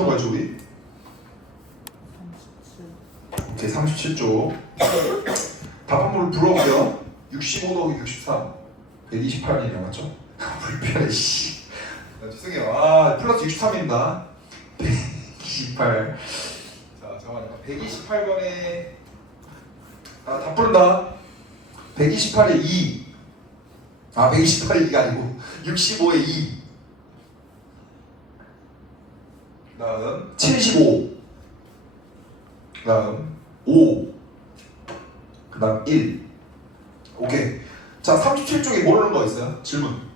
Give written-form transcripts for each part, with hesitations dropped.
푼 거지 우리? 37. 오케이 37쪽. 답안문을 불어보면 65 더하기 63 128이네요 맞죠? 불편해 씨. 죄송해요. 아 플러스 63입니다. 128. 자 잠깐만요. 128번에 다 부른다. 128에 2. 128에 2가 아니고 65에 2. 다음 75. 다음 5. 그 다음 1. 오케이. 자 37쪽에 모르는 거 있어요? 질문.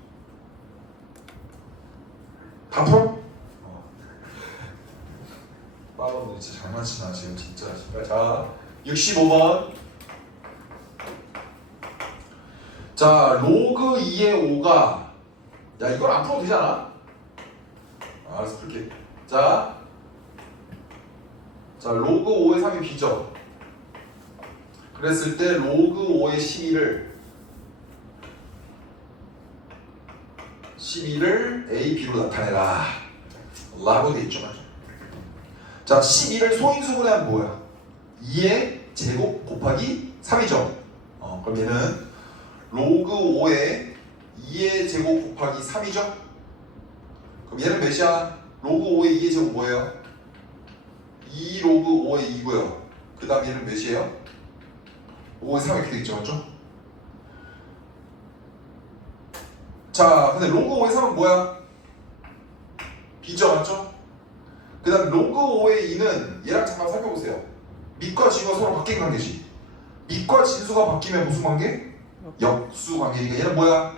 다 풀어? 빠르네 진짜 장난치나 지금 진짜. 자 65번. 자 로그 2의 5가 야 이걸 안 풀어도 되잖아. 알았어 풀게. 자 로그 5의 3이 b죠. 그랬을 때 로그 5의 12를 a, b로 나타내라 라고 돼 있죠. 자 12를 소인수분해하면 뭐야? 2의 제곱 곱하기 3이죠. 그럼 얘는 로그 5의 2의 제곱 곱하기 3이죠. 그럼 얘는 몇이야? 로그 5의 2의 제곱 뭐예요? 2 로그 5의 2고요. 그 다음 얘는 몇이에요? 5의 3 이렇게 되겠죠, 맞죠? 자, 근데 로그 5의 3은 뭐야? b죠, 맞죠? 그 다음 로그 5의 2는 얘랑 잠깐 살펴보세요. 밑과 진수가 서로 바뀐 관계지. 밑과 진수가 바뀌면 무슨 관계? 역수 관계니까 얘는 뭐야?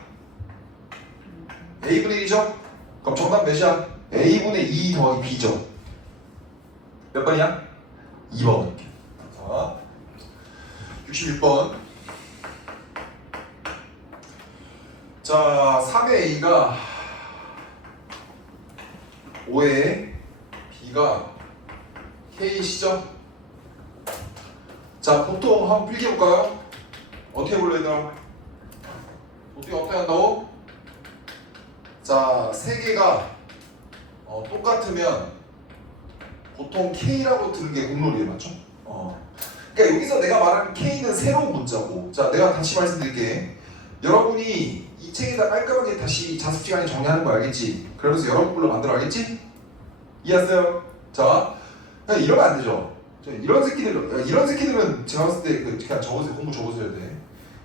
a분의 1이죠? 그럼 정답 몇이야? a분의 2 더하기 b죠. 몇 번이야? 2번. 자, 66번. 자, 3의 a가 5의 b가 k시죠? 자, 보통 한번 필기해볼까요? 어떻게 불러야 되나? 어떻게 한다고? 자, 세 개가 똑같으면 보통 K라고 드는 게 공룰이에요, 맞죠? 그러니까 여기서 내가 말하는 K는 새로운 문자고, 자, 내가 다시 말씀드릴게. 여러분이 이 책에다 깔끔하게 다시 자습 시간에 정리하는 거 알겠지? 그러면서 여러분 걸로 만들어 알겠지? 이해했어요? 자, 그냥 이러면 안 되죠. 이런 새끼들은 제가 봤을 때 그냥 적으세요. 공부 적으셔야 돼.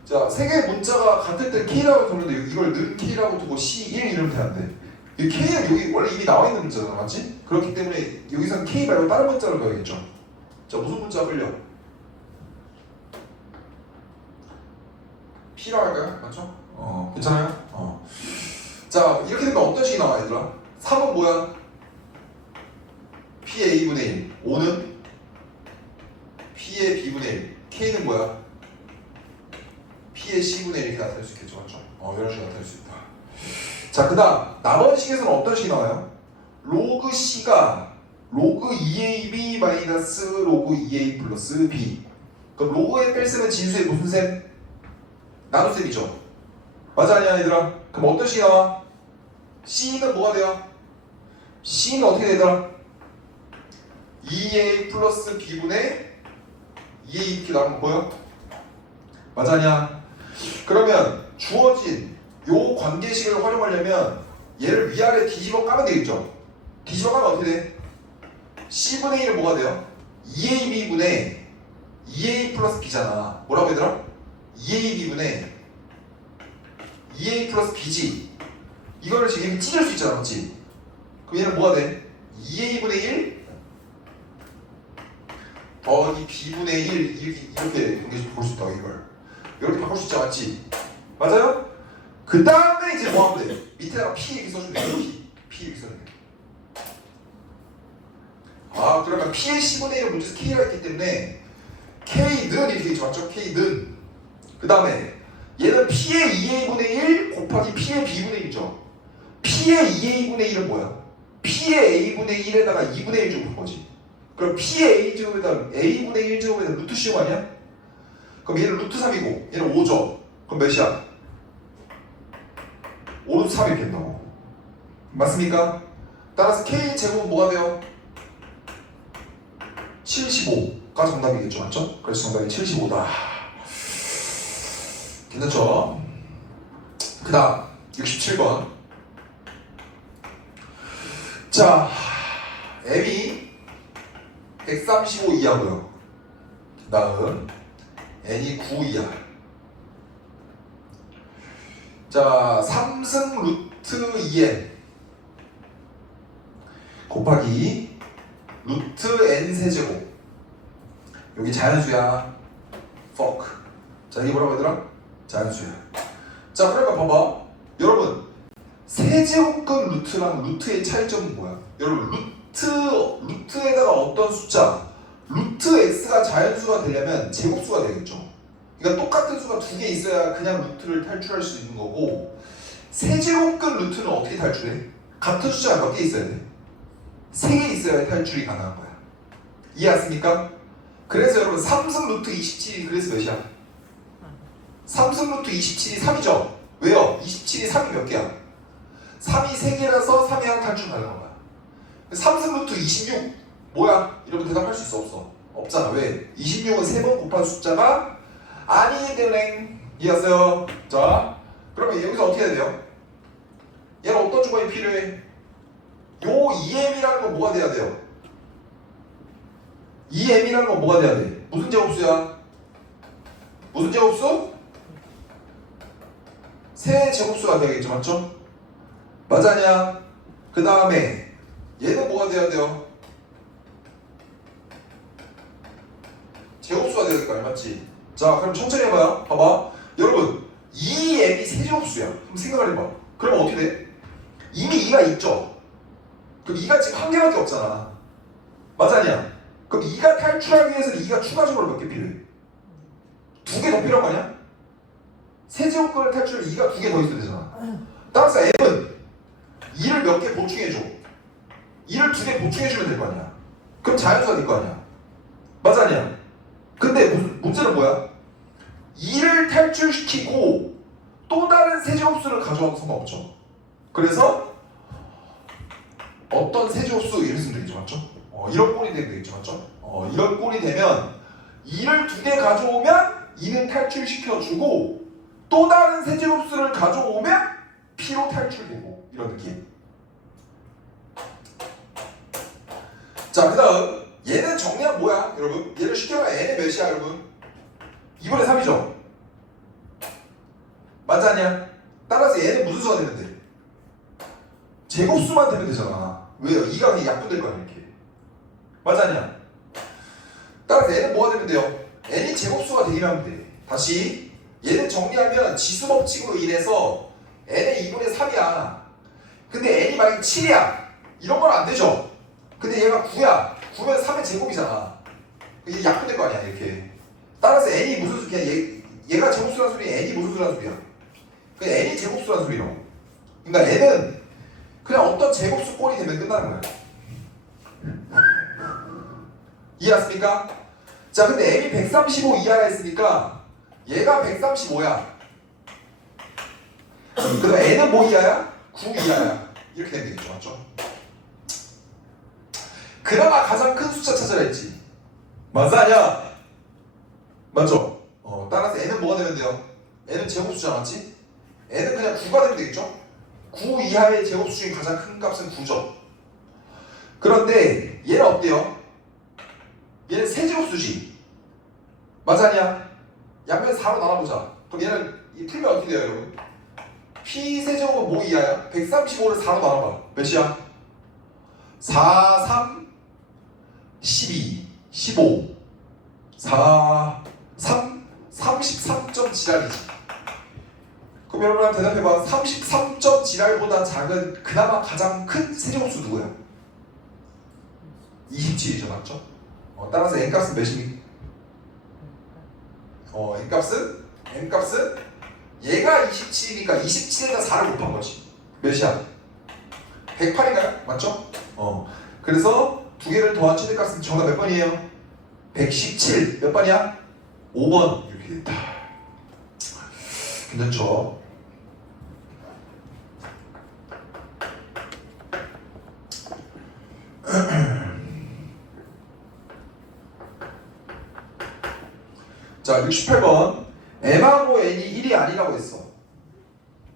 자, 세 개의 문자가 같을 때 K라고 두는데 이걸 는 K라고 두고 C1 이러면 되는데 이 K는 여기 원래 이미 나와 있는 문자잖아, 맞지? 그렇기 때문에 여기서는 K 말고 다른 문자를 넣어야겠죠. 자, 무슨 문자 끌려? P라고 할까요? 맞죠? 괜찮아요? 자, 이렇게 되면 어떤 식이 나와, 얘들아? 3은 뭐야? P의 A분의 1. 5는 P의 B분의 1. K는 뭐야? P의 C분의 1 이렇게 나타낼 수 있겠죠, 맞죠? 이런 식으로 나타낼 수 있다. 자, 그 다음 나머지 식에서는 어떤 식이 나와요? 로그 C가 로그 2AB 마이너스 로그 2A 플러스 B. 그럼 로그에 뺄셈은 진수의 무슨 셈? 나눗셈이죠. 맞아 아니야 얘들아? 그럼 어떤 식이 나와? C는 뭐가 돼요? C는 어떻게 되더라? 2A 플러스 B분의 2A 이렇게 나오는 거 보여? 맞아 아니야? 그러면 주어진 요 관계식을 활용하려면 얘를 위아래 뒤집어 까면 되겠죠? 뒤집어 까면 어떻게 돼? C분의 1은 뭐가 돼요? 2AB분의 2A 플러스 B잖아. 뭐라고 얘들아? 2AB분의 2A 플러스 B지. 이거를 지금 찢을 수 있잖아, 맞지? 그럼 얘는 뭐가 돼? 2A분의 1 더하기 B분의 1 이렇게 볼 수 있다고 이걸. 이렇게 바꿀 수 있지, 맞지? 맞아요? 그 다음에 이제 뭐 하면 돼? 밑에다가 P 이렇게 써주면 돼. P 이렇게 써주면 돼. 그러면 P의 C분의 1은 문제에서 K가 있기 때문에 K는 이렇게 있죠, 맞죠? K는. 그 다음에 얘는 P의 2A분의 1 곱하기 P의 B분의 1이죠. P의 2A분의 1은 뭐야? P의 A분의 1에다가 2분의 1 제곱한 거지. 그럼 P의 A제곱에다 A분의 1제곱에다 루트 씌움 아니야? 그럼 얘는 루트 3이고 얘는 5죠. 그럼 몇이야? 5루트 3 이렇게 된다고. 맞습니까? 따라서 K제곱은 뭐가 돼요? 75가 정답이겠죠, 맞죠? 그래서 정답이 75다. 괜찮죠? 그 다음 67번. 자, m이 135 이하고요. 그 다음 n이 9 이하. 자, 3승 루트 2n 곱하기 루트 n 세제곱. 여기 자연수야. fuck. 자, 이게 뭐라고 얘들아? 자연수야. 자, 그러니까 봐봐. 여러분, 세제곱근 루트랑 루트의 차이점은 뭐야? 여러분, 루트에다가 어떤 숫자, 루트 x가 자연수가 되려면 제곱수가 되겠죠. 그러니까 똑같은 수가 두 개 있어야 그냥 루트를 탈출할 수 있는 거고, 세제곱근 루트는 어떻게 탈출해? 같은 숫자가 몇 개 있어야 돼? 3개 있어야 탈출이 가능한 거야. 이해했습니까? 그래서 여러분 3승 루트 27이 그래서 몇이야? 3승 루트 27이 3이죠? 왜요? 27이 3이 몇 개야? 3이 3개라서 3이 하나 탈출 가능한 거야. 3승 루트 26 뭐야? 이러면 대답할 수 있어? 없어? 없잖아. 왜? 26은 3번 곱한 숫자가 아니기 때문에. 이해했어요? 자, 그러면 여기서 어떻게 해야 돼요? 얘는 어떤 조건이 필요해? 요 2m이라는 건 뭐가 돼야 돼요? 2m이라는 건 뭐가 돼야 돼? 무슨 제곱수야? 무슨 제곱수? 세 제곱수가 되겠죠, 맞죠? 맞아냐? 그 다음에 얘는 뭐가 돼야 돼요? 제곱수가 돼야 될 거 아니야, 맞지? 자, 그럼 천천히 해봐요. 봐봐. 여러분, 2m이 세제곱수야. 그럼 생각을 해봐. 그러면 어떻게 돼? 이미 2가 있죠? 그럼 2가 지금 한 개밖에 없잖아. 맞아냐? 그럼 2가 탈출하기 위해서는 2가 추가적으로 몇 개 필요해? 2개 더 필요한 거 아니야? 세제곱근을 탈출하면 2가 2개 더 있어야 되잖아. 따라서 m은 2를 몇 개 보충해줘. 2를 2개 보충해주면 될 거 아니야. 그럼 자연수가 될 거 아니야. 맞아냐? 근데 문제는 뭐야? 2를 탈출시키고 또 다른 세제곱수를 가져와도 상관없죠. 그래서 어떤 세제곱수 이랬으면 되겠죠, 맞죠? 이런 꼴이 되면 되겠죠, 맞죠? 이런 꼴이 되면 2를 2개 가져오면 2는 탈출시켜주고 또 다른 세제곱수를 가져오면 P로 탈출되고 이런 느낌. 자, 그 다음 얘는 정리하면 뭐야, 여러분? 얘를 쉽게 말하면 n의 몇이야, 여러분? 2분의 3이죠? 맞았냐? 따라서 얘는 무슨 수가 되면 돼? 제곱수만 되면 되잖아. 왜요? 2가 그냥 약분될 거 아니야, 이렇게. 맞았냐? 따라서 얘는 뭐가 되면 돼요? n이 제곱수가 되기만 하면 돼. 다시 얘는 정리하면 지수 법칙으로 인해서 n의 2분의 3이야. 근데 n이 만약에 7이야. 이런 건 안 되죠? 근데 얘가 9야. 9면 3의 제곱이잖아. 이게 약분될 거 아니야, 이렇게. 따라서 n이 무슨 소리야? 얘가 제곱수란 소리야? n이 무슨 수란 소리야? 그 n이 제곱수란 소리라고. 그러니까 n은 그냥 어떤 제곱수 꼴이 되면 끝나는 거야. 이해했습니까? 자, 근데 m이 135 이하가 있으니까 얘가 135야. 그럼 n은 뭐 이하야? 9 이하야. 이렇게 되면 되겠죠, 맞죠? 그나마 가장 큰 숫자 찾아라 했지. 맞아, 아니야? 맞죠? 따라서 n은 뭐가 되면 돼요? n은 제곱수잖아, 맞지? n은 그냥 9가 되면 되겠죠? 9 이하의 제곱수 중에 가장 큰 값은 9죠. 그런데 얘는 어때요? 얘는 세제곱수지. 맞아, 아니야? 양면 4로 나눠보자. 그럼 얘는 풀면 어떻게 돼요, 여러분? P 세제곱은 뭐 이하야? 135를 4로 나눠봐. 몇이야? 4, 3, 12, 15, 4, 3, 33점 지랄이지. 그럼 여러분 한번 대답해봐. 33점 지랄보다 작은 그나마 가장 큰 세제곱수 누구야? 27이죠, 맞죠? 따라서 n값은 몇입니까? n값은 얘가 27이니까 27에다 4를 곱한 거지. 몇이야? 108인가요? 맞죠? 그래서 두 개를 더한 최대값은 정답 몇 번이에요? 117. 몇 번이야? 5번. 이렇게 됐다. 괜찮죠? 자 68번 m하고 n이 1이 아니라고 했어.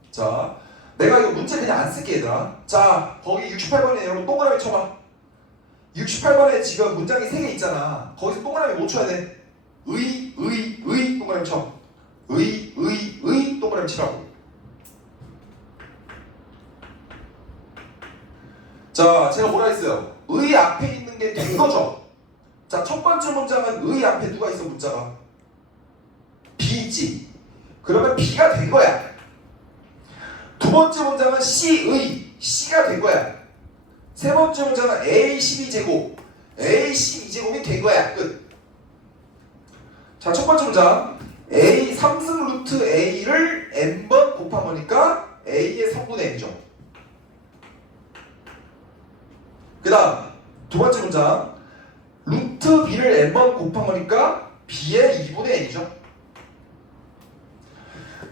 자 내가 이거 문제 그냥 안 쓸게 얘들아. 자 거기 68번에 여러분 동그라미 쳐봐. 68번에 지금 문장이 3개 있잖아. 거기서 동그라미 못 쳐야 돼. 의 동그라미 쳐. 의 동그라미 치라고. 자 제가 뭐라 했어요? 의 앞에 있는 게 된 거죠. 자 첫 번째 문장은 의 앞에 누가 있어 문자가? B 있지. 그러면 B가 된 거야. 두 번째 문장은 C가 된 거야. 세 번째 문장은 A 12제곱 A 12제곱이 된 거야. 끝. 자 첫 번째 문장 A 3승 루트 A를 n번 곱한 거니까 A의 3분의 n이죠. 그 다음 두 번째 문장 루트 B를 n번 곱한 거니까 B의 2분의 n이죠.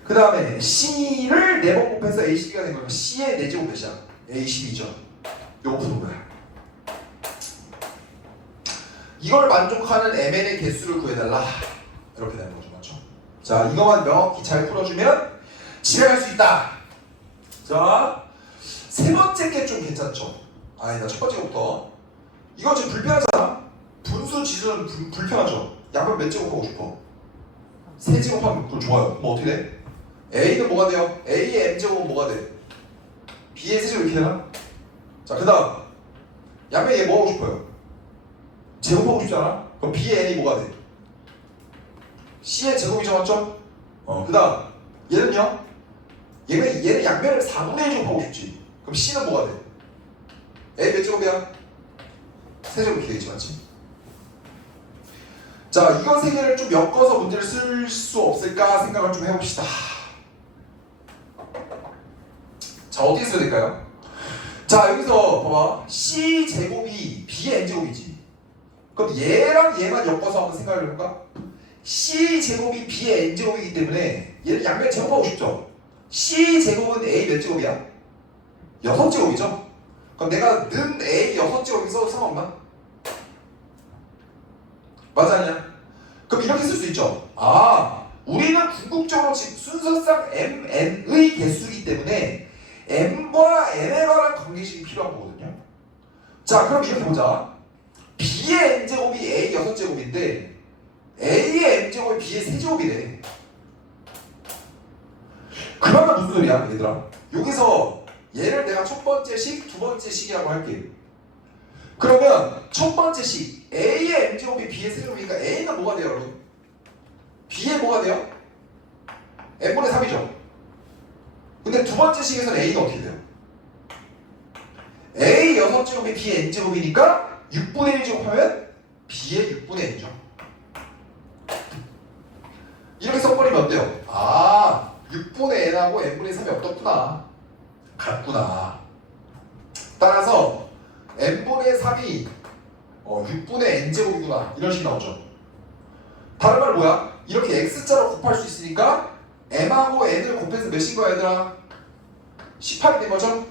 그 다음에 C를 4번 곱해서 A12가 된 거니까 C의 4제곱 몇이야? A12죠. 요거 푸는 거야. 이걸 만족하는 MN의 개수를 구해달라. 이렇게 되는 거죠. 맞죠? 자 이거만 명확히 잘 풀어주면 집에 갈 수 있다. 자 세 번째 게 좀 괜찮죠? 아니다 첫 번째 거부터. 이거 지금 불편하잖아. 분수 지수는 불편하죠. 양변 몇 제곱하고 싶어? 3제곱하면 그거 좋아요. 뭐 어떻게 돼? A는 뭐가 돼요? A의 m제곱은 뭐가 돼? B의 세제곱 이렇게 되나? 자 그 다음 양변 얘 뭐 하고 싶어요? 제곱하고 싶지 않아? 그럼 B의 n이 뭐가 돼? C의 제곱이죠 맞죠? 그 다음 얘는요? 얘는 양변을 4분의 1 제곱하고 싶지. 그럼 C는 뭐가 돼? A 몇 제곱이야? 세제곱 이렇게 되겠지 맞지? 자 이거 세 개를 좀 엮어서 문제를 쓸 수 없을까 생각을 좀 해봅시다. 자 어떻게 써야 될까요? 자 여기서 봐봐 C제곱이 B의 n제곱이지. 그럼 얘랑 얘만 엮어서 한번 생각을 해볼까? C제곱이 B의 n제곱이기 때문에 얘는 양변 제곱하고 싶죠? C제곱은 A 몇 제곱이야? 6제곱이죠? 그럼 내가 는 A 6제곱이 써도 상관없나? 맞아 아니야? 그럼 이렇게 쓸 수 있죠? 아 우리는 궁극적으로 지금 순서상 MN의 개수이기 때문에 M과 N에 관한 관계식이 필요한 거거든요. 자 그럼 이렇게 보자. B의 N제곱이 A 6제곱인데 A의 M제곱이 B의 세제곱이래. 그러면 무슨 소리야 얘들아? 여기서 얘를 내가 첫 번째 식, 두 번째 식이라고 할게. 그러면 첫 번째 식 A의 M제곱이 B의 세제곱이니까 A는 뭐가 돼요 여러분? B의 뭐가 돼요? N분의 3이죠. 근데 두 번째 식에서는 A는 어떻게 돼요? A 6제곱이 B의 N제곱이니까 6분의 1 제곱하면 B의 6분의 N이죠. 이렇게 써버리면 어때요? 아 6분의 N하고 N분의 3이 어떻구나. 같구나. 따라서 N분의 3이 6분의 N제곱이구나. 이런 식이 나오죠. 다른 말 뭐야? 이렇게 X자로 곱할 수 있으니까 M하고 N을 곱해서 몇인 거야 얘들아? 18이 된 거죠?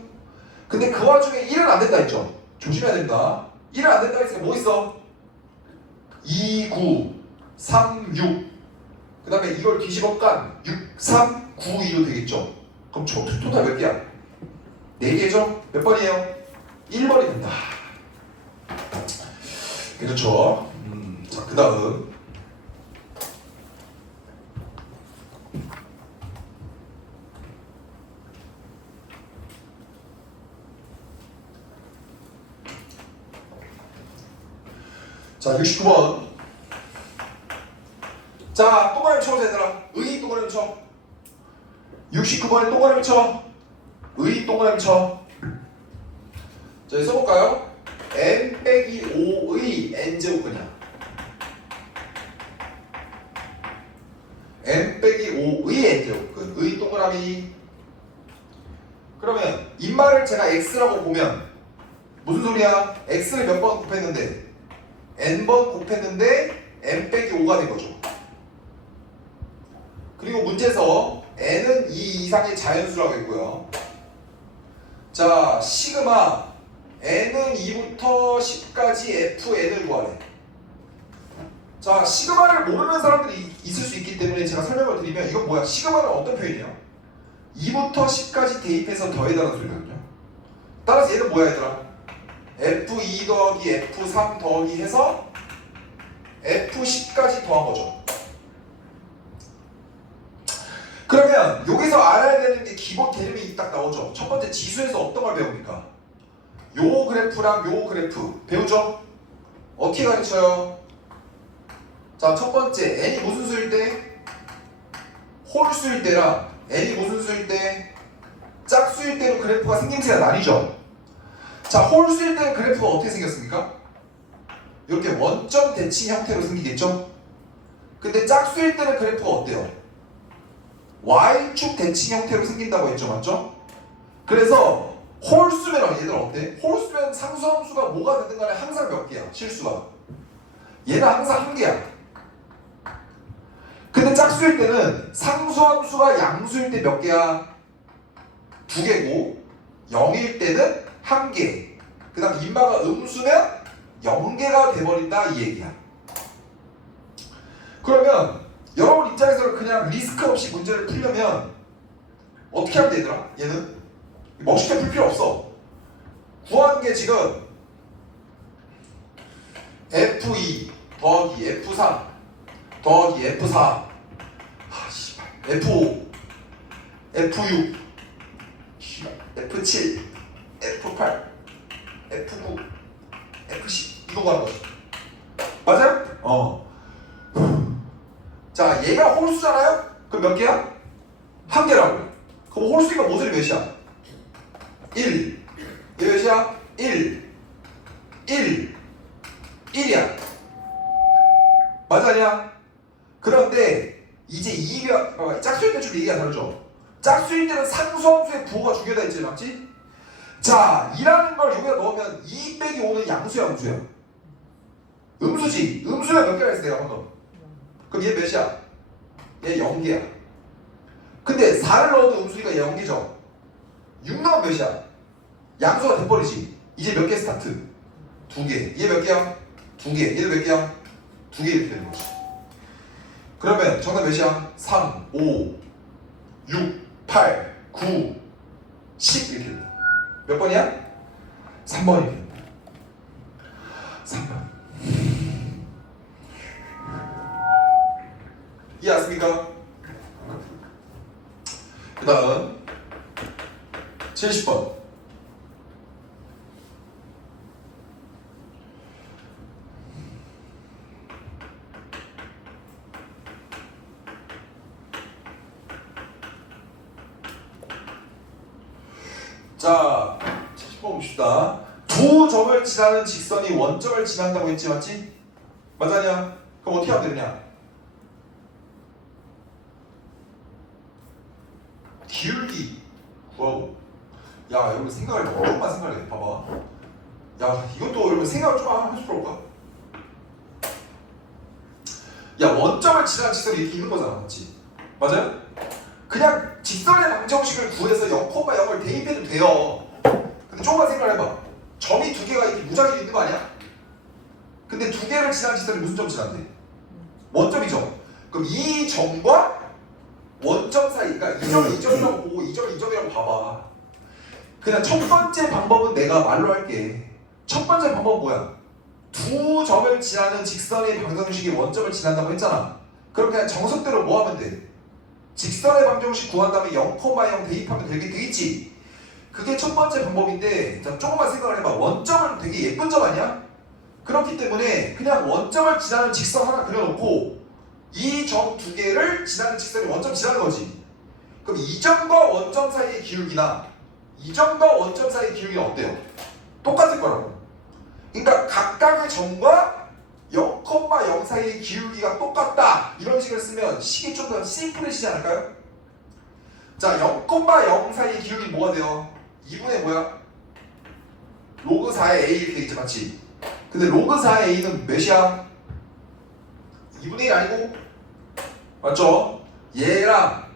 근데 그 와중에 1은 안 된다 했죠? 조심해야 된다. 1은 안 된다 했으니까 뭐 있어? 2, 9, 3, 6. 그 다음에 이걸 뒤집어 깐 6, 3, 9, 2로 되겠죠? 그럼 토탈 몇 개야? 4개죠? 몇 번이에요? 1번이 된다. 그렇죠? 자, 그 다음 자, 69번. 자, 동그라미 쳐보자 얘들아. 의 동그라미 쳐. 69번에 동그라미 쳐. 의 동그라미 쳐. 자, 여기 써볼까요? n 빼기 5의 n제곱근이야. n 빼기 5의 n제곱근. 의 동그라미. 그러면 인말을 제가 x라고 보면 무슨 소리야? x를 몇 번 곱했는데 n번 곱했는데 n 빼기 5가 된 거죠. 그리고 문제에서 n은 2 이상의 자연수라고 했고요. 자, 시그마 n은 2부터 10까지 fn을 구하래. 자, 시그마를 모르는 사람들이 있을 수 있기 때문에 제가 설명을 드리면 이건 뭐야? 시그마는 어떤 표현이에요? 2부터 10까지 대입해서 더해달라는 소리거든요. 따라서 얘는 뭐야 얘들아? F2 더하기 F3 더하기 해서 F10까지 더한 거죠. 그러면 여기서 알아야 되는 게 기본 개념이 딱 나오죠. 첫 번째 지수에서 어떤 걸 배웁니까? 요 그래프랑 요 그래프 배우죠? 어떻게 가르쳐요? 자, 첫 번째 n이 무슨 수일 때? 홀수일 때랑 n이 무슨 수일 때? 짝수일 때로 그래프가 생김새가 나뉘죠. 자, 홀수일 때는 그래프가 어떻게 생겼습니까? 이렇게 원점 대칭 형태로 생기겠죠? 근데 짝수일 때는 그래프가 어때요? Y축 대칭 형태로 생긴다고 했죠, 맞죠? 그래서 홀수면 얘들 어때? 홀수면 상수함수가 뭐가 되든 간에 항상 몇 개야? 실수가. 얘는 항상 한 개야. 근데 짝수일 때는 상수함수가 양수일 때 몇 개야? 두 개고 0일 때는 한 개. 그 다음 인마가 음수면 0개가 돼버린다 이 얘기야. 그러면 여러분 입장에서는 그냥 리스크 없이 문제를 풀려면 어떻게 하면 되더라? 얘는 멋있게 풀 필요 없어. 구하는 게 지금 F2 더하기 F3 더하기 F4 F5 F6 F7 F8 F9 F10 이거 가는 거지. 맞아요? 자, 얘가 홀수잖아요? 그럼 몇 개야? 한 개라고. 그럼 홀수니까 모서리 몇이야? 1. 얘 몇이야? 1. 1이야. 맞아냐? 그런데 이제 이별 짝수일 때 좀 얘기가 다르죠. 짝수일 때는 상수함수의 부호가 중요하다 했지, 맞지? 자, 2라는 걸 여기다 넣으면 2 빼기 5는 양수야, 음수야? 음수지. 음수가 몇 개가 있어 내가 방금. 그럼 얘 몇이야? 얘 0개야. 근데 4를 넣어도 음수니까 얘 0개죠. 6 넣으면 몇이야? 양수가 돼버리지. 이제 몇 개 스타트? 2개. 얘 몇 개야? 2개. 얘도 몇 개야? 2개 이렇게 되는 거지. 그러면 정답 몇이야? 3, 5, 6, 8, 9, 10 이렇게 된다. 몇 번이야? 3번이 된다. 3번. 이해 왔습니까? 그 다음 70번. 자, 70번 봅시다. 두 점을 지나는 직선이 원점을 지난다고 했지, 맞지? 맞았냐? 그럼 어떻게 하면 되느냐? 기울기 구하고. 야, 여러분 생각을 조금만 생각해. 봐봐. 야, 이것도 여러분 생각을 좀 하실 필요 없까? 야, 원점을 지나는 직선이 이렇게 있는 거잖아, 맞지? 맞아요? 그냥 직선의 방정식을 구해서 0,0을 대입해도 돼요. 근데 조금만 생각해봐. 점이 두 개가 이렇게 무작위로 있는 거 아니야? 근데 두 개를 지나는 직선이 무슨 점 지난대? 원점이죠. 그럼 이 점과 원점 사이, 그러니까 이 점을 이 점이라고 보고 이 점을 이 점이라고 봐봐. 그냥 첫 번째 방법은 내가 말로 할게. 첫 번째 방법은 뭐야? 두 점을 지나는 직선의 방정식이 원점을 지난다고 했잖아. 그럼 그냥 정석대로 뭐 하면 돼? 직선의 방정식 구한 다음에 0,0 대입하면 되겠지. 그게 첫 번째 방법인데, 자, 조금만 생각을 해봐. 원점은 되게 예쁜 점 아니야? 그렇기 때문에 그냥 원점을 지나는 직선 하나 그려놓고 이 점 두 개를 지나는 직선이 원점 지나는 거지. 그럼 이 점과 원점 사이의 기울기나 이 점과 원점 사이의 기울기는 어때요? 똑같을 거라고. 그러니까 각각의 점과 0,0 사이의 기울기가 똑같다. 이런 식을 쓰면 식이 좀 더 심플해지지 않을까요? 자, 0,0 사이의 기울기는 뭐가 돼요? 2분의 뭐야? 로그 4의 a 이렇게 되겠지, 맞지? 근데 로그 4의 a는 몇이야? 2분의 1 아니고? 맞죠? 얘랑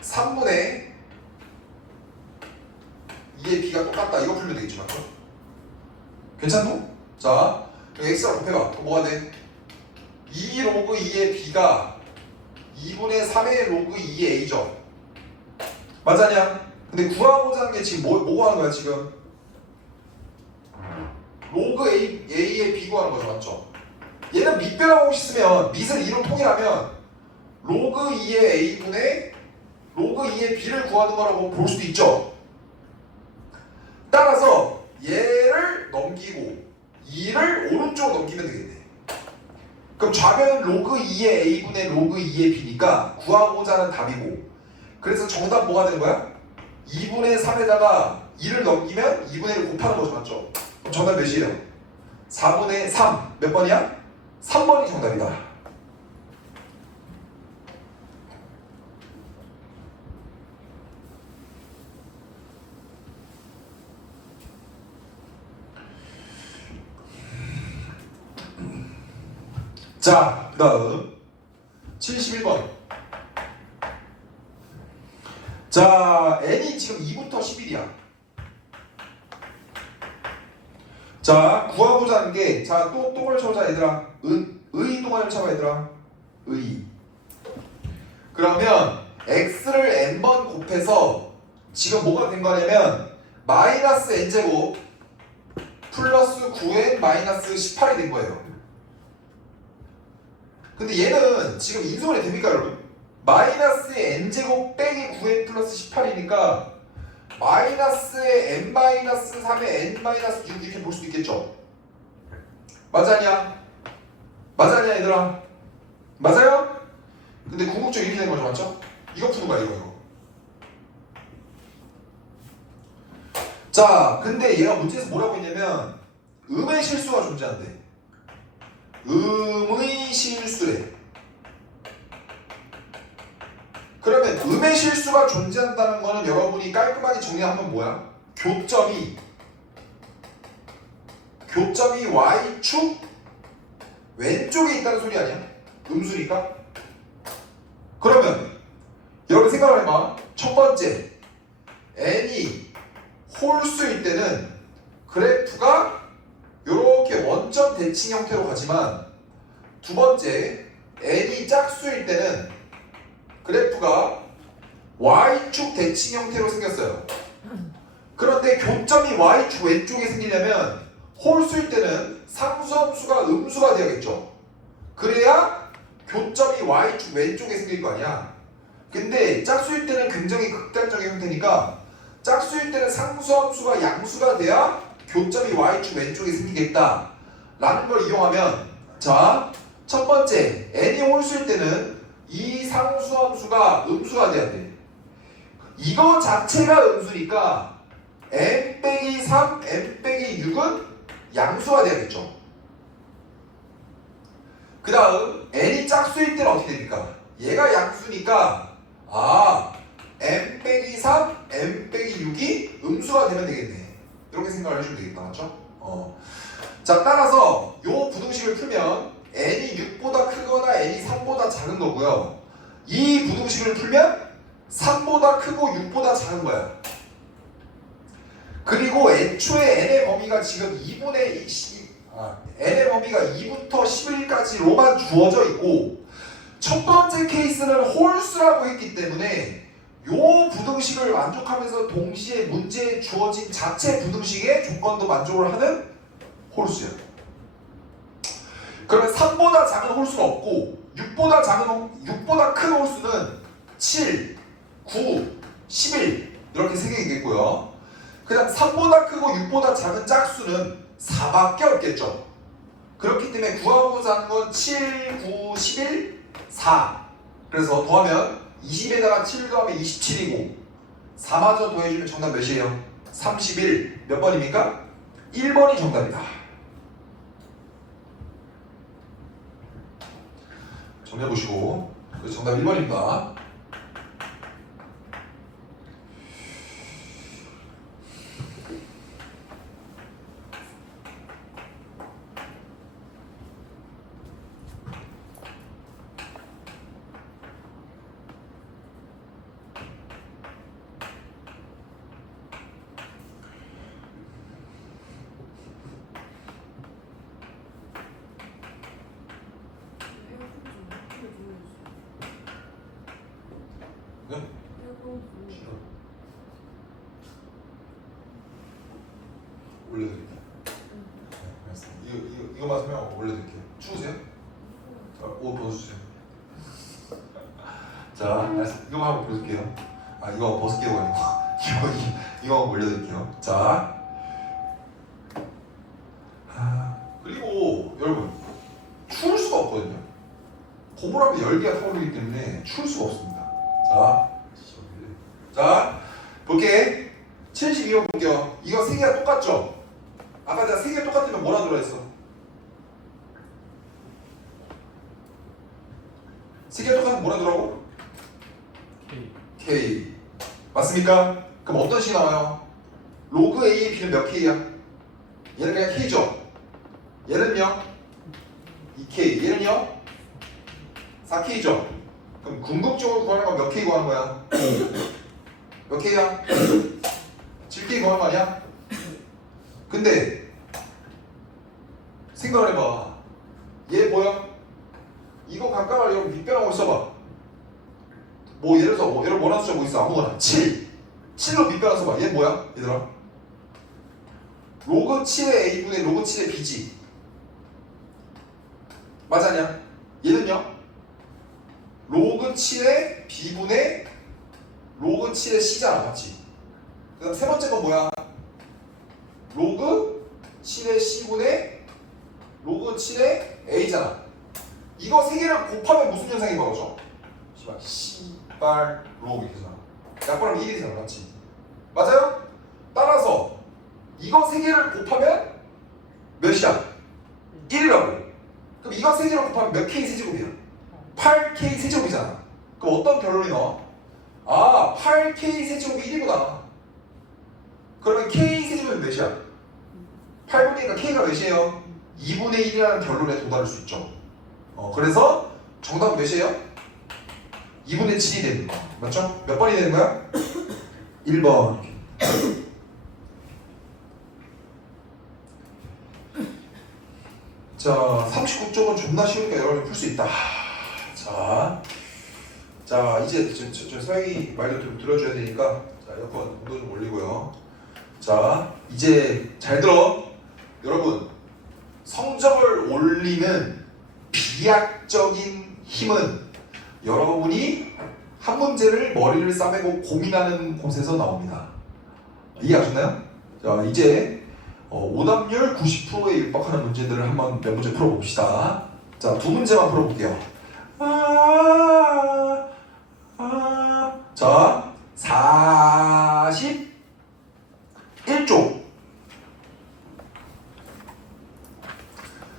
3분의 2의 b가 똑같다. 이거 풀면 되겠지, 맞죠? 괜찮노? 자, 여기 x랑 곱해봐. 그럼 뭐가 돼? 2 로그 2의 b가 2분의 3의 로그 2의 a죠. 맞잖냐? 근데 구하고자 하는 게 지금 뭐 하는 거야 지금? 로그 a의 b 구하는 거죠. 맞죠? 얘는 밑변하고 싶으면 밑을 2로 통일하면 로그 2의 a분의 로그 2의 b를 구하는 거라고 볼 수도 있죠. 따라서 얘를 넘기고 2를 오른쪽으로 넘기면 되겠네. 그럼 좌변은 로그 2의 a분의 로그 2의 b니까 구하고자 하는 답이고, 그래서 정답 뭐가 되는 거야? 2분의 3에다가 2를 넘기면 2분의 1을 곱하는 거죠. 맞죠? 그럼 정답 몇이에요? 4분의 3. 몇 번이야? 3번이 정답이다. 자, 그 다음 71번. 자, n이 지금 2부터 11이야. 자, 구하고자 하는 게, 자, 또 걸쳐보자 얘들아. 의 동안을 쳐봐 얘들아. 의. 그러면 x를 n번 곱해서 지금 뭐가 된 거냐면 마이너스 n제곱 플러스 9n 마이너스 18이 된 거예요. 근데 얘는 지금 인수분해 됩니까 여러분? 마이너스의 n제곱 빼기 9n 플러스 18이니까 마이너스의 n 마이너스 3의 n 마이너스 6 이렇게 볼 수도 있겠죠? 맞아냐? 맞아냐 얘들아? 맞아요? 근데 궁극적으로 이렇게 되는 거죠. 맞죠? 이거 푸는 거야 이거. 자, 근데 얘가 문제에서 뭐라고 했냐면 음의 실수가 존재한대. 음의 실수래. 그러면 음의 실수가 존재한다는 거는 여러분이 깔끔하게 정리하면 뭐야? 교점이 y축 왼쪽에 있다는 소리 아니야? 음수니까? 그러면 여러분 생각을 해봐. 첫 번째, n이 홀수일 때는 그래프가 이렇게 원점 대칭 형태로 가지만, 두 번째, n이 짝수일 때는 그래프가 y축 대칭 형태로 생겼어요. 그런데 교점이 y축 왼쪽에 생기려면 홀수일 때는 상수함수가 음수가 되어야겠죠. 그래야 교점이 y축 왼쪽에 생길 거 아니야. 근데 짝수일 때는 굉장히 극단적인 형태니까 짝수일 때는 상수함수가 양수가 돼야 교점이 y축 왼쪽에 생기겠다 라는 걸 이용하면, 자, 첫 번째 n이 홀수일 때는 이 상수함수가 음수가 돼야 돼. 이거 자체가 음수니까 n 빼기 3, n 빼기 6은 양수가 돼야겠죠. 그 다음 n이 짝수일 때는 어떻게 됩니까? 얘가 양수니까 n 빼기 3, n 빼기 6이 음수가 되면 되겠네. 이렇게 생각을 해주면 되겠다. 맞죠? 자, 따라서 요 부등식을 풀면 n이 6보다 크거나 n이 3보다 작은 거고요. 이 부등식을 풀면 3보다 크고 6보다 작은 거야. 그리고 애초에 n의 범위가 지금 2분의 n의 범위가 2부터 11까지로만 주어져 있고, 첫 번째 케이스는 홀수라고 했기 때문에 요 부등식을 만족하면서 동시에 문제에 주어진 자체 부등식의 조건도 만족을 하는 홀수야. 그러면 3보다 작은 홀수는 없고 6보다 큰 홀수는 7, 9, 11 이렇게 세 개 있겠고요. 그 다음 3보다 크고 6보다 작은 짝수는 4밖에 없겠죠. 그렇기 때문에 구하고자 하는 건 7, 9, 11, 4. 그래서 더하면 20에다가 7 더하면 27이고 4마저 더해주면 정답 몇이에요? 31. 몇 번입니까? 1번이 정답이다. 정리해보시고, 그래서 정답 1번입니다. 네? 올려드릴게요. 네, 이거만 설명하고 올려드릴게요. 추우세요? 자, 옷 벗어주세요. 자, 알았어. 이거만 하고 보여줄게요. 아, 이거 벗을게요 아니고 이거 올려드릴게요. 자, 그리고 여러분 추울 수가 없거든요. 고무라면 열기가 타오르기 때문에 추울 수가 없습니다. 자, 볼게. 72번 볼게요. 이거 세 개가 똑같죠? 아까 내가 세 개가 똑같으면 뭐라 들어있어? 세 개가 똑같으면 뭐라 들어가고? K. 맞습니까? 그럼 어떤 식이 나와요? 로그 A의 B는 몇 K야? 얘는 그냥 K죠? 얘는요? 2K. 얘는요? 4K죠? 그럼 궁극적으로 구하는 건 몇 K 구하는 거야? 몇 K야? 7K 구하는 거 아니야? 근데 생각을 해봐. 얘 뭐야? 이거 각각을 여러분 밑변하고 있어봐. 뭐 예를 들어서 여러분 원하는 숫자 뭐 있어? 아무거나 7로 밑변해서 봐. 얘 뭐야? 얘들아 로그 7의 A분의 로그 7의 B지. 맞았냐? 얘는요? 로그 7의 B분의 로그 7의 C잖아. 맞지? 그 다음 세 번째 건 뭐야? 로그 7의 C분의 로그 7의 A잖아. 이거 세 개를 곱하면 무슨 현상이 벌어져? 씨발 로그 이렇게 되잖아. 약분하면 1이 되잖아. 맞지? 맞아요? 따라서 이거 세 개를 곱하면 몇이야? 1이라고. 그럼 이거 세 개를 곱하면 몇 K 세제곱이야? 8K 세제곱이잖아. 그럼 어떤 결론이 나와? 아, 8K 세제곱이 1이구나. 그러면 K 세제곱은 몇이야? 8분의 1이니까 K가 몇이에요? 2분의 1이라는 결론에 도달할 수 있죠. 그래서 정답은 몇이에요? 2분의 7이 되는 거. 맞죠? 몇 번이 되는 거야? 1번. 자, 39쪽은 존나 쉬우니까 여러분이 풀 수 있다. 자, 이제 저 서영이 말도 좀 들어줘야 되니까 자, 에어컨 온도 좀 올리고요. 자, 이제 잘 들어. 여러분, 성적을 올리는 비약적인 힘은 여러분이 한 문제를 머리를 싸매고 고민하는 곳에서 나옵니다. 이해하셨나요? 자, 이제 오답률 90%에 육박하는 문제들을 한번 몇 문제 풀어봅시다. 자, 두 문제만 풀어볼게요. 자, 41쪽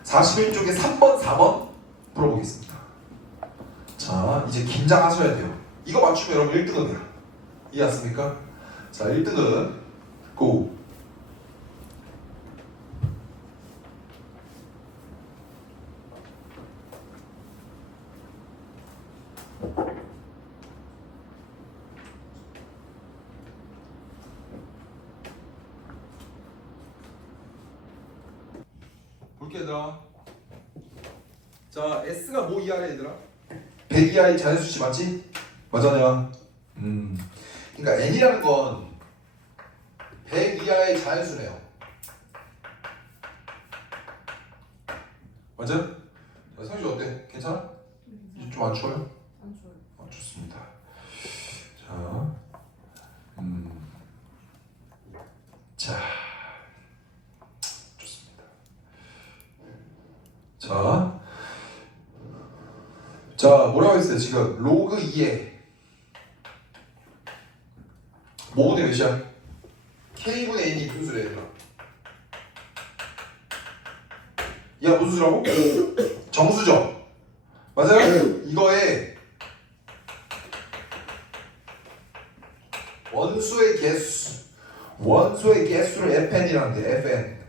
41쪽에 3번, 4번 풀어보겠습니다. 자, 이제 긴장하셔야 돼요. 이거 맞추면 여러분 1등은 돼요. 이해했습니까? 자, 1등은 고! 볼게 얘들아. 자, S가 뭐 이하래 얘들아? 100 이하의 자연수치 맞지? 맞아냐? 그러니까 N이라는 건 100 이하의 자연수네요. 맞아? 자, 성주 어때? 괜찮아? 좀 안 추워요? 안 좋아요. 좋습니다. 자, 자, 좋습니다. 자, 뭐라고 했어요? 지금 로그 2에 뭐분의 몇이야? K분의 N이 무슨 수래 얘들아? 야, 무슨 수라고? 정수죠? 맞아요? 이거에 원소의 개수를 FN이라는데 FN.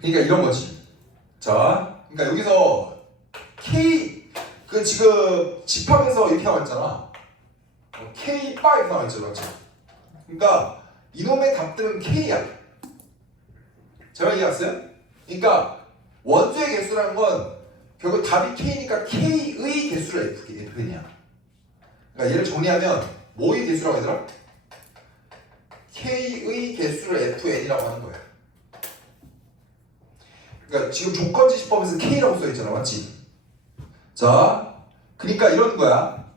그러니까 이런 거지. 자, 그러니까 여기서 K 그 지금 집합에서 이렇게 나와 있잖아. K 바 이렇게 나와 있죠, 맞죠? 그러니까 이놈의 답들은 K야. 제가 이해했어요? 그러니까 원소의 개수라는 건 결국 답이 K니까 K의 개수를 Fn이야. 그러니까 얘를 정리하면 뭐의 개수라고 하더라? K의 개수를 Fn이라고 하는 거야. 그러니까 지금 조건지시법에서 K라고 써있잖아, 맞지? 자, 그러니까 이런 거야.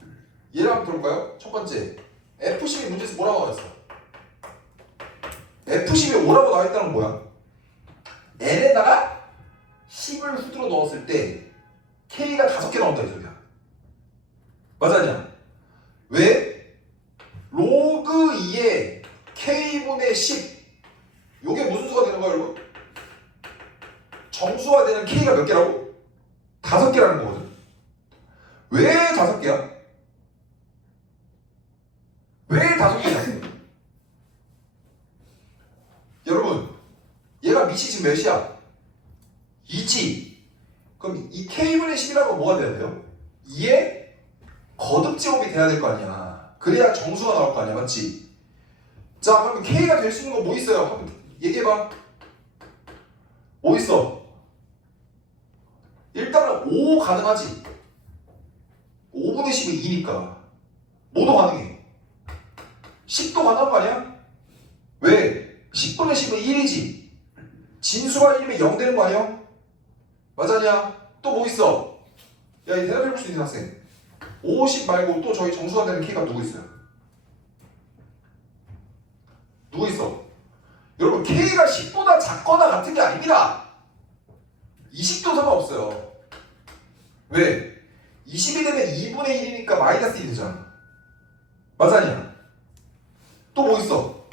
얘를 한번 들어볼까요? 첫 번째, F12 문제에서 뭐라고 나와있어? F12에 5라고 나와있다는 건 뭐야? n에다가 10을 후드로 넣었을 때 K가 5개 나온다 이 소리야. 맞았냐? 왜? 로그 2에 K분의 10 요게 무슨 수가 되는 거야 여러분? 정수가 되는 K가 몇 개라고? 5개라는 거거든. 왜 5개야? 왜 5개냐? 여러분 얘가 밑이 지금 몇이야? 2지. 그럼 이 K분의 10이라고 뭐가 돼야 돼요? 2의 거듭제곱이 돼야 될 거 아니야. 그래야 정수가 나올 거 아니야, 맞지? 자, 그러면 K가 될 수 있는 거 뭐 있어요? 한번 얘기해봐. 뭐 있어? 일단은 5 가능하지. 5분의 10은 2니까 뭐도 가능해. 10도 가능한 거 아니야? 왜? 10분의 10은 1이지. 진수가 1이면 0 되는 거 아니야? 맞았냐? 또 뭐 있어? 야, 이 대답해볼 수 있는 학생 50 말고 또 저희 정수가 되는 K가 누구 있어요? 누구 있어? 여러분 K가 10보다 작거나 같은 게 아닙니다. 20도 상관없어요. 왜? 20이 되면 2분의 1이니까 마이너스 1이 되잖아. 맞았냐? 또 뭐 있어?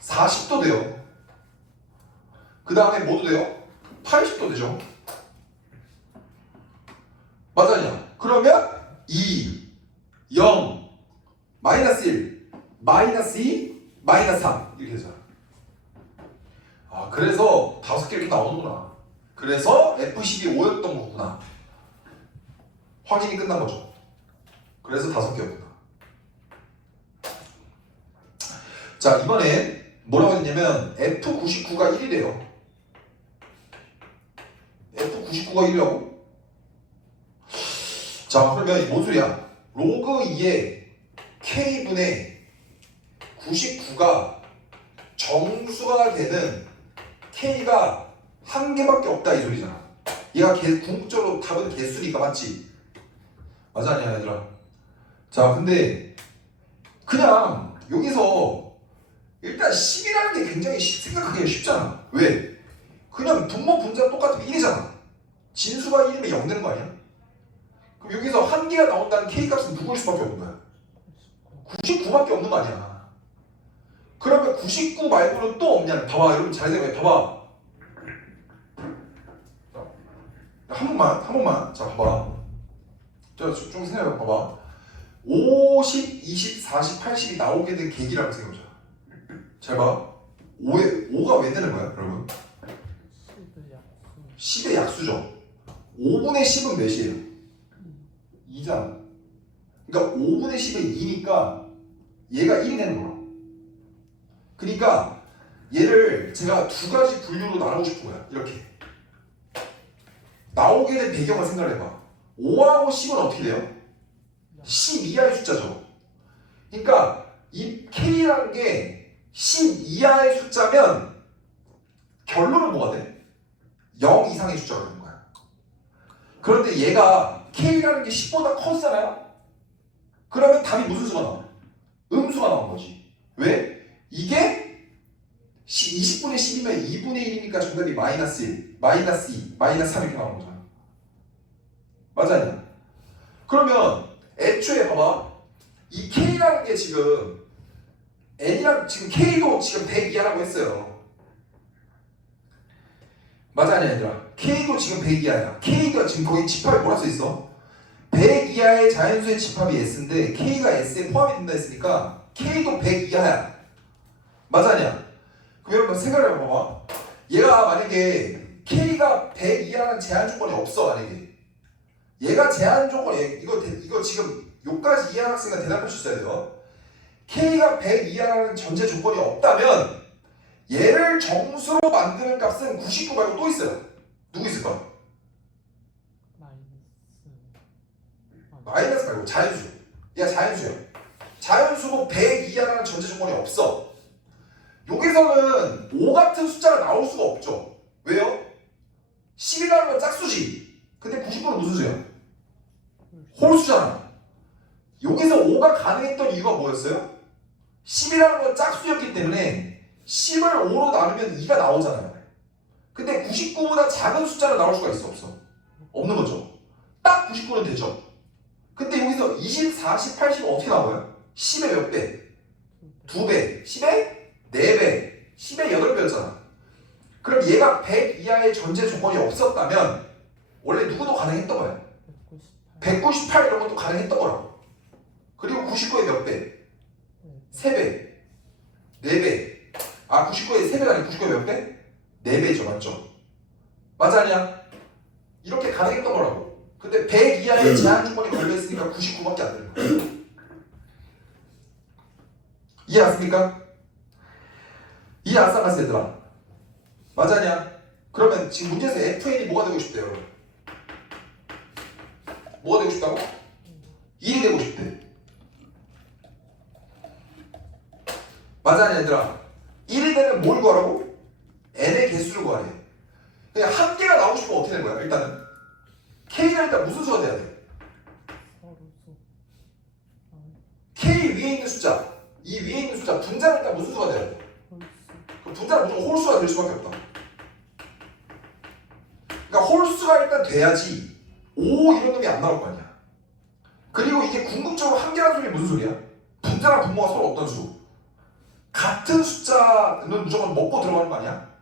40도 돼요. 그 다음에 뭐도 돼요? 80도 되죠. 맞았냐? 그러면 2, 0, 마이너스 1, 마이너스 2, 마이너스 3 이렇게 되잖아. 아, 그래서 5개 이렇게 나오는구나. 그래서 F12이 5였던 거구나. 확인이 끝난 거죠. 그래서 5개였구나. 자, 이번엔 뭐라고 했냐면 F99가 1이래요. F99가 1이라고? 자, 그러면 뭔 소리야? 로그 2의 K분의 99가 정수가 되는 K가 한 개밖에 없다 이 소리잖아. 얘가 궁극적으로 답은 개수니까 맞지? 맞아 아니야 얘들아? 자, 근데 그냥 여기서 일단 10이라는 게 굉장히 생각하기가 쉽잖아. 왜? 그냥 분모 분자 똑같으면 1이잖아. 진수가 1이면 0 되는 거 아니야? 그럼 여기서 한 개가 나온다는 K값은 누구일 수밖에 없는 거야? 99밖에 없는 거 아니야. 그러면 99 말고는 또 없냐? 봐봐 여러분 잘 생각해. 봐봐 한 번만 자 봐봐. 자, 좀 생각해봐. 봐봐 50, 20, 40, 80이 나오게 된 계기라고 생각해보자. 잘 봐. 5가 왜 되는 거야 여러분? 10의 약수죠. 5분의 10은 몇이에요? 2잖아. 그러니까 5분의 10은 2니까 얘가 1이 되는 거야. 그러니까 얘를 제가 두 가지 분류로 나누고 싶은 거야. 이렇게 나오게 된 배경을 생각을 해봐. 5하고 10은 어떻게 돼요? 10 이하의 숫자죠. 그러니까 이 K라는 게 10 이하의 숫자면 결론은 뭐가 돼? 0 이상의 숫자가 되는 거야. 그런데 얘가 K라는 게 10보다 컸잖아요? 그러면 답이 무슨 수가 나와? 음수가 나온 거지. 왜? 이게 20분의 10이면 2분의 1이니까 정답이 마이너스 1, 마이너스 2, 마이너스 3 이렇게 나오는 거잖아. 맞아요? 그러면 애초에 봐봐. 이 K라는 게 지금 N이랑 지금 K도 지금 100 이하라고 했어요. 맞아 아니야 얘들아? K도 지금 100 이하야. K가 지금 거기 집합에 뭐라 써있어? 100 이하의 자연수의 집합이 S인데 K가 S에 포함이 된다 했으니까 K도 100 이하야. 맞아 아니야? 그럼 여러분 생각을 해봐봐. 얘가 만약에 K가 100 이하라는 제한 조건이 없어. 만약에 얘가 제한 조건이 이거 지금 요까지 이해한 학생은 대답할 수 있어야 돼요. K가 100 이하라는 전제 조건이 없다면 얘를 정수로 만드는 값은 99 말고 또 있어요. 누구 있을까? 마이너스 말고 자연수. 얘가 자연수야. 자연수고 100 이하라는 전제 조건이 없어. 여기서는 5 같은 숫자가 나올 수가 없죠. 왜요? 10이라는 건 짝수지. 근데 99는 무슨 수야? 홀수잖아. 여기서 5가 가능했던 이유가 뭐였어요? 10이라는 건 짝수였기 때문에 10을 5로 나누면 2가 나오잖아요. 근데 99보다 작은 숫자가 나올 수가 있어 없어? 없는 거죠. 딱 99는 되죠. 근데 여기서 20, 40, 80은 어떻게 나와요? 10의 몇 배? 2배. 10의 4배. 10의 8배였잖아. 그럼 얘가 100 이하의 전제 조건이 없었다면 원래 누구도 가능했던 거야. 198 이런 것도 가능했던 거라고. 그리고 99의 몇 배? 3배. 4배. 아 99의 3배가 아니고 99의 몇 배? 4배죠. 맞죠? 맞아 아니야? 이렇게 가능했던 거라고. 근데 100 이하의 제한 조건이 걸려있으니까 99밖에 안 되는 거야. 이해 안 씁니까? 이해 안 쌍갔어 얘들아? 맞아냐? 그러면 지금 문제에서 FN이 뭐가 되고 싶대요? 뭐가 되고 싶다고? 1이 되고 싶대. 맞아냐 얘들아? 1이 되면 뭘 구하라고? n의 개수를 구하래. 그냥 한 개가 나오고 싶으면 어떻게 되는 거야? 일단은 k는 일단 무슨 수가 돼야 돼? k 위에 있는 숫자, 이 위에 있는 숫자 분자는 일단 무슨 수가 돼야 돼? 그럼 분자는 무조건 홀수가 될 수밖에 없다. 그러니까 홀수가 일단 돼야지 5 이런 놈이 안 나올 거 아니야. 그리고 이게 궁극적으로 한 개라는 소리 무슨 소리야? 분자랑 분모가 서로 어떤 수? 같은 숫자는 무조건 먹고 들어가는 거 아니야?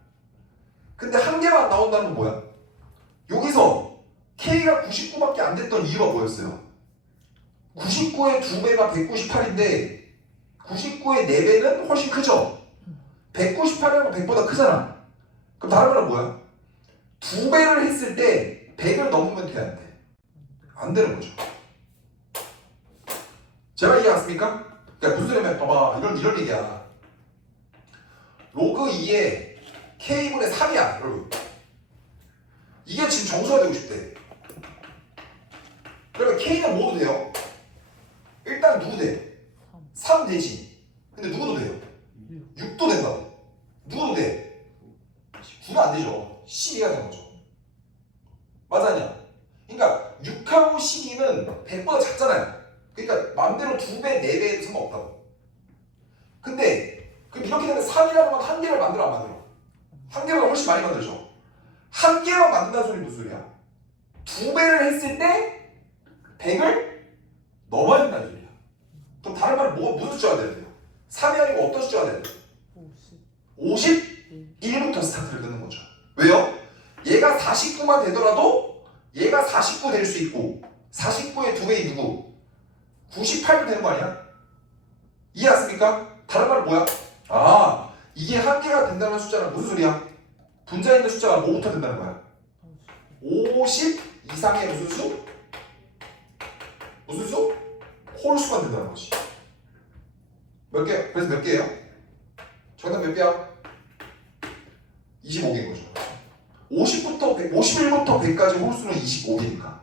근데 한 개만 나온다는 건 뭐야? 여기서 K가 99밖에 안 됐던 이유가 뭐였어요? 99의 2배가 198인데 99의 4배는 훨씬 크죠? 198이라는 건 100보다 크잖아. 그럼 다른 말은 뭐야? 2배를 했을 때 100을 넘으면 돼, 안 돼? 안 되는 거죠. 제가 이해 갔습니까? 그러니까 무슨 소리냐면 봐봐 이런 얘기야. 로그 2에 K분의 3이야 여러분. 이게 지금 정수가 되고 싶대. 그러면 K는 뭐도 돼요? 일단 누구 돼? 3 되지. 근데 누구도 돼요? 6도 된다고. 누구도 돼? 9는 안 되죠. 12가 되는 거죠. 맞았냐? 그러니까 6하고 12는 100보다 작잖아요. 그러니까 맘대로 2배, 4배에도 상관없다고. 근데 그럼 이렇게 되면 3이라는 건 한 개를 만들어 안 만들어? 한 개보다 훨씬 많이 만들죠. 한 개만 만든다는 소리 무슨 소리야? 2배를 했을 때 100을 넘어야 된다는 소리야. 그럼 다른 말은 무슨 숫자가 돼야 돼요? 3이 아니고 어떤 숫자가 돼야 돼요? 51부터 스타트를 끊는 거죠. 왜요? 얘가 49만 되더라도 얘가 49 될 수 있고 49의 2배이 누구? 98도 되는 거 아니야? 이해했습니까? 다른 말은 뭐야? 아 이게 한 개가 된다는 숫자는 무슨 소리야? 분자에 있는 숫자가 뭐부터 된다는 거야? 50 이상의 무슨 수? 무슨 수? 홀수가 된다는 거지. 몇 개? 그래서 몇 개예요? 정답 몇 개야? 25개인 거죠. 51부터 100까지 홀수는 25개니까.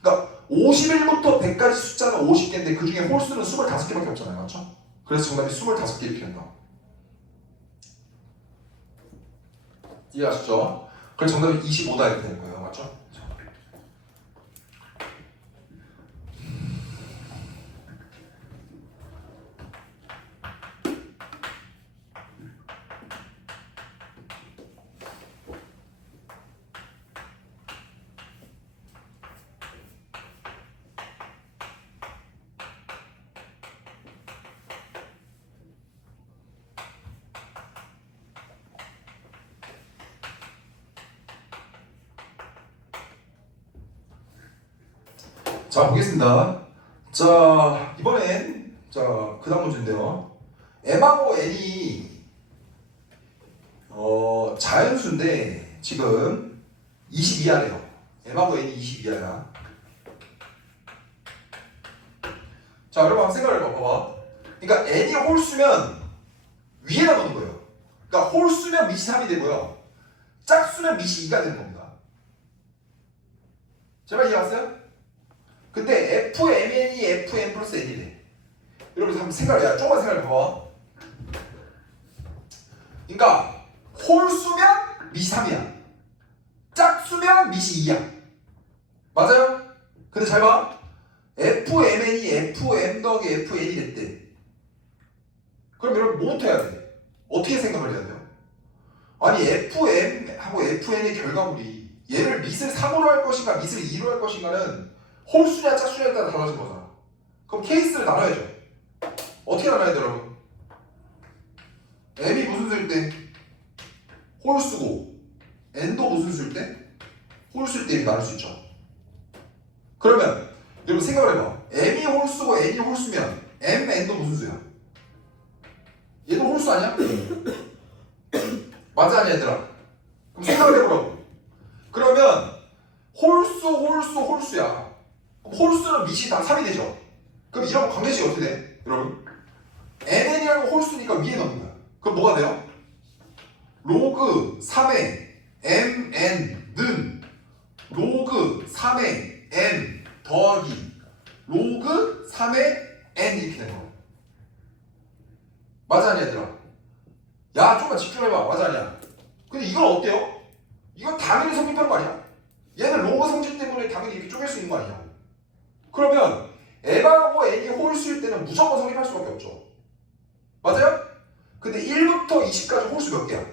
그러니까 51부터 100까지 숫자는 50개인데 그 중에 홀수는 25개밖에 없잖아요. 맞죠? 그래서 정답이 25개 이렇게 된다. 이해하셨죠? 그래서 정답이 25다 이렇게 되는 거예요. 맞죠? 자 보겠습니다. 자 이번엔 그 다음 문제인데요. M하고 N이 자연수인데 지금 22하래요. M하고 N이 22하야. 자 여러분 한번 생각을 해봐. 그러니까 N이 홀수면 위에다 넣는 거예요. 그러니까 홀수면 밑이 3이 되고요. 짝수면 밑이 2가 되는 겁니다. 제발 이해 왔어요? 근데 FMN이 FM 플러스 N이래. 여러분 한번 생각해. 조금만 생각해봐. 그러니까 홀수면 미시 3이야. 짝수면 미시 2야. 맞아요? 근데 잘 봐. FMN이 FM 더하기 FN이 됐대. 그럼 여러분 뭐부터 해야 돼? 어떻게 생각을 해야 돼요? 아니 FM하고 FN의 결과물이 얘를 밑을 3으로 할 것인가 밑을 2로 할 것인가는 홀수냐 짝수냐에 따라 달라진 거잖아. 그럼 케이스를 나눠야죠. 어떻게 나눠야 돼 여러분? M이 무슨 수일 때? 홀수고 N도 무슨 수일 때? 홀수일 때 이렇게 나눌 수 있죠. 그러면 여러분 생각을 해봐. M이 홀수고 N이 홀수면 M, N도 무슨 수야? 얘도 홀수 아니야? 맞아 아니야 얘들아? 그럼 생각을 해보라고. 그러면 홀수야. 그럼 홀수는 밑이 다 3이 되죠. 그럼 이런 관계식이 어떻게 돼? 여러분 MN이라는 홀수니까 위에 넣는 거야. 그럼 뭐가 돼요? 로그 3의 MN는 로그 3의 N 더하기 로그 3의 N 이렇게 되는 거야. 맞아 아니야 얘들아? 야 좀만 집중해봐. 맞아 아니야? 근데 이건 어때요? 이건 당연히 성립하는 거 아니야? 얘는 로그 성질 때문에 당연히 이렇게 쪼갤 수 있는 거 아니냐고. 그러면 M하고 N이 홀수일 때는 무조건 성립할 수밖에 없죠. 맞아요? 근데 1부터 20까지 홀수 몇 개야?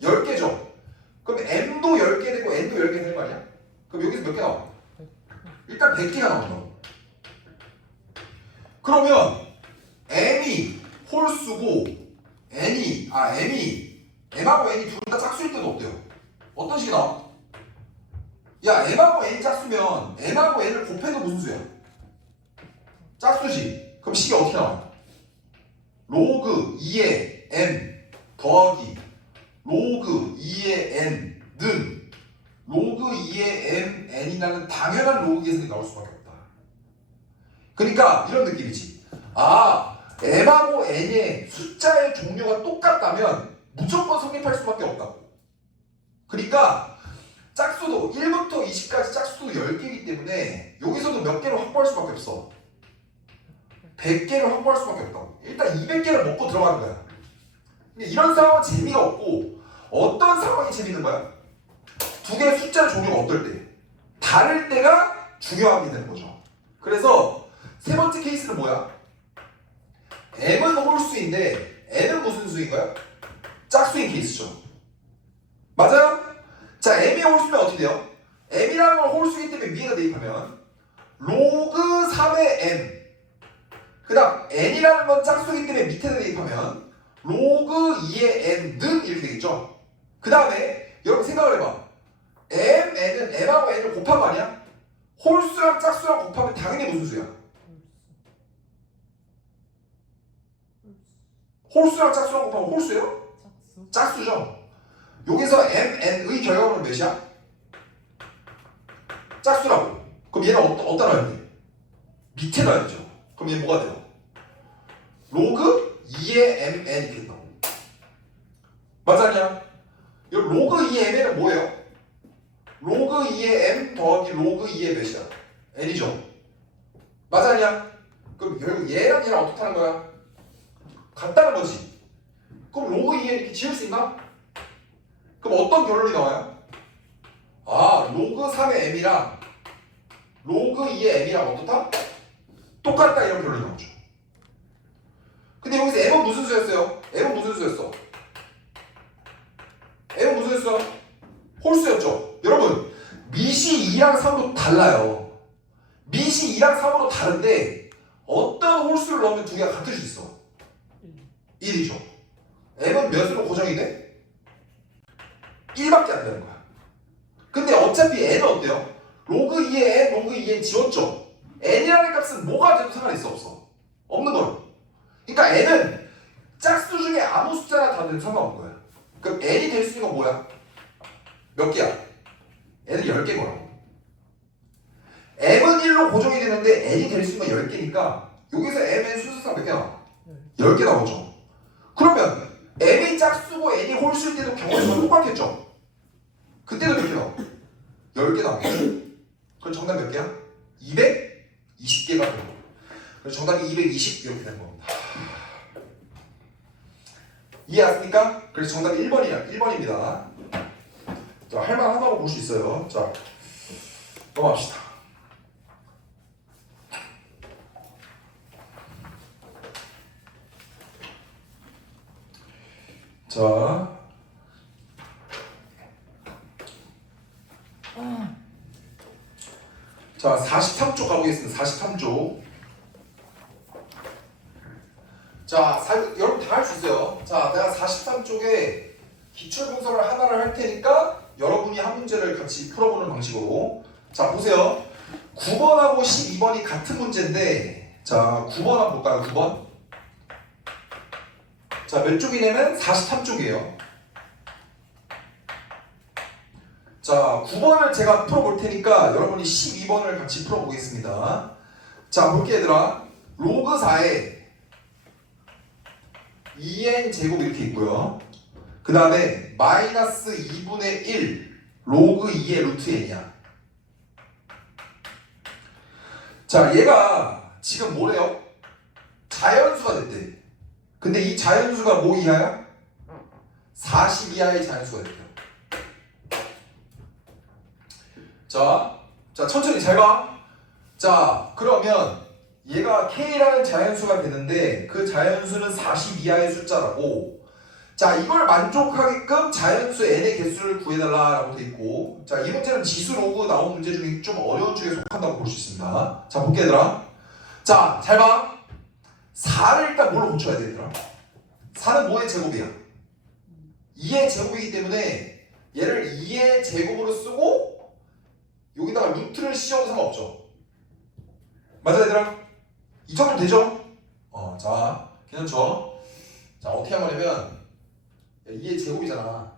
10개죠. 그럼 M도 10개 되고 N도 10개 되는 거 아니야? 그럼 여기서 몇 개 나와? 일단 100개가 나온다. 그러면 M이 홀수고 M하고 N이 둘 다 짝수일 때도 어때요? 어떤 식이 나와? 야 M하고 N이 짝수면 M하고 N을 곱해도 무슨 수야? 짝수지. 그럼 식이 어떻게 나와? 로그 2의 M 더하기 로그 2의 N는 로그 2의 M, N이라는 당연한 로그 계산이 나올 수밖에 없다. 그러니까 이런 느낌이지. 아, M하고 N의 숫자의 종류가 똑같다면 무조건 성립할 수밖에 없다고. 그러니까 짝수도 1부터 20까지 짝수도 10개이기 때문에 여기서도 몇 개를 확보할 수밖에 없어. 100개를 확보할 수밖에 없다고. 일단 200개를 먹고 들어가는 거야. 근데 이런 상황은 재미가 없고 어떤 상황이 재밌는 거야? 두 개의 숫자의 종류가 어떨 때? 다를 때가 중요하게 되는 거죠. 그래서 세 번째 케이스는 뭐야? M은 홀수인데 N은 무슨 수인 거야? 짝수인 케이스죠. 맞아요? 자, M이 홀수면 어떻게 돼요? M이라는 건 홀수이기 때문에 위에다 대입하면 로그 3의 M 그 다음 N이라는 건 짝수이기 때문에 밑에다 대입하면 로그 2의 N는 이렇게 되겠죠. 그 다음에 여러분 생각을 해봐. M, N은 M하고 N을 곱한 거 아니야? 홀수랑 짝수랑 곱하면 당연히 무슨 수야? 홀수랑 짝수랑 곱하면 홀수예요? 짝수죠. 여기서 M, N의 결과물은 몇이야? 짝수라고. 그럼 얘는 어디다 놔야 돼? 밑에 놔야죠. 그럼 얘 뭐가 돼요? 로그 2의 M, N 이렇게 된다고. 맞았냐? 이 로그 2의 M은 뭐예요? 로그 2의 M 더하기 로그 2의 몇이야? N이죠. 맞았냐? 그럼 결국 얘랑 얘랑 어떻게 하는 거야? 같다는 거지. 그럼 로그 2에 이렇게 지울 수 있나? 그럼 어떤 결론이 나와요? 아, 로그 3의 M이랑 로그 2의 M이랑 어떻다? 똑같다 이런 결론이 나오죠. 근데 여기서 M은 무슨 수였어요? M은 무슨 수였어? M은 무슨 수였어? 홀수였죠. 여러분 밑이 2랑 3으로 달라요. 밑이 2랑 3으로 다른데 어떤 홀수를 넣으면 두 개가 같을 수 있어? 1이죠. M은 몇으로 고정이 돼? 1밖에 안 되는 거야. 근데 어차피 N은 어때요? 로그 2의 N, 로그 2의 N 지웠죠? N이라는 값은 뭐가 돼도 상관이 있어 없어? 없는 거예요. 그러니까 N은 짝수 중에 아무 숫자나 다 돼도 상관없는 거야. 그럼 N이 될 수 있는 건 뭐야? 몇 개야? N은 10개 거라고. M은 1로 고정이 되는데 N이 될 수 있는 건 10개니까 여기서 M의 순서상 몇 개 나와? 10개 나오죠. 그러면 M이 짝수고 N이 홀수일 때도 경우에서 똑같겠죠? 그때도 몇 개 나와? 10개 나오겠죠? 그럼 정답 몇 개야? 220개가 되는 거예요. 그래서 정답이 220 이렇게 되는 겁니다. 이해하십니까? 그래서 정답이 1번입니다. 자, 할만하다고 볼 수 있어요. 자, 넘어갑시다. 자, 자 43쪽 가보겠습니다. 43쪽. 자, 여러분 다 할 수 있어요. 자, 내가 43쪽에 기출분석을 하나를 할 테니까 여러분이 한 문제를 같이 풀어보는 방식으로. 자, 보세요. 9번하고 12번이 같은 문제인데, 자, 9번 한번 볼까요? 9번. 자, 몇 쪽이냐면 43쪽이에요. 자, 9번을 제가 풀어볼 테니까 여러분이 12번을 같이 풀어보겠습니다. 자, 볼게 얘들아. 로그 4에 2n 제곱 이렇게 있고요. 그 다음에 마이너스 2분의 1 로그 2의 루트 n이야. 자, 얘가 지금 뭐래요? 자연수가 됐대. 근데 이 자연수가 뭐 이하야? 40 이하의 자연수가 됐대요. 자, 천천히 잘 봐. 자, 그러면 얘가 K라는 자연수가 되는데 그 자연수는 40 이하의 숫자라고. 자, 이걸 만족하게끔 자연수 n의 개수를 구해달라라고 돼 있고. 자, 이 문제는 지수 로그 나온 문제 중에 좀 어려운 쪽에 속한다고 볼 수 있습니다. 자, 볼게 얘들아. 자, 잘 봐. 4를 일단 뭘로 고쳐야 돼 얘들아? 4는 뭐의 제곱이야? 2의 제곱이기 때문에 얘를 2의 제곱으로 쓰고 여기다가 루트를 씌워도 상관없죠. 맞아 얘들아? 이 정도 되죠? 자, 괜찮죠? 자, 어떻게 하냐면 2의 제곱이잖아.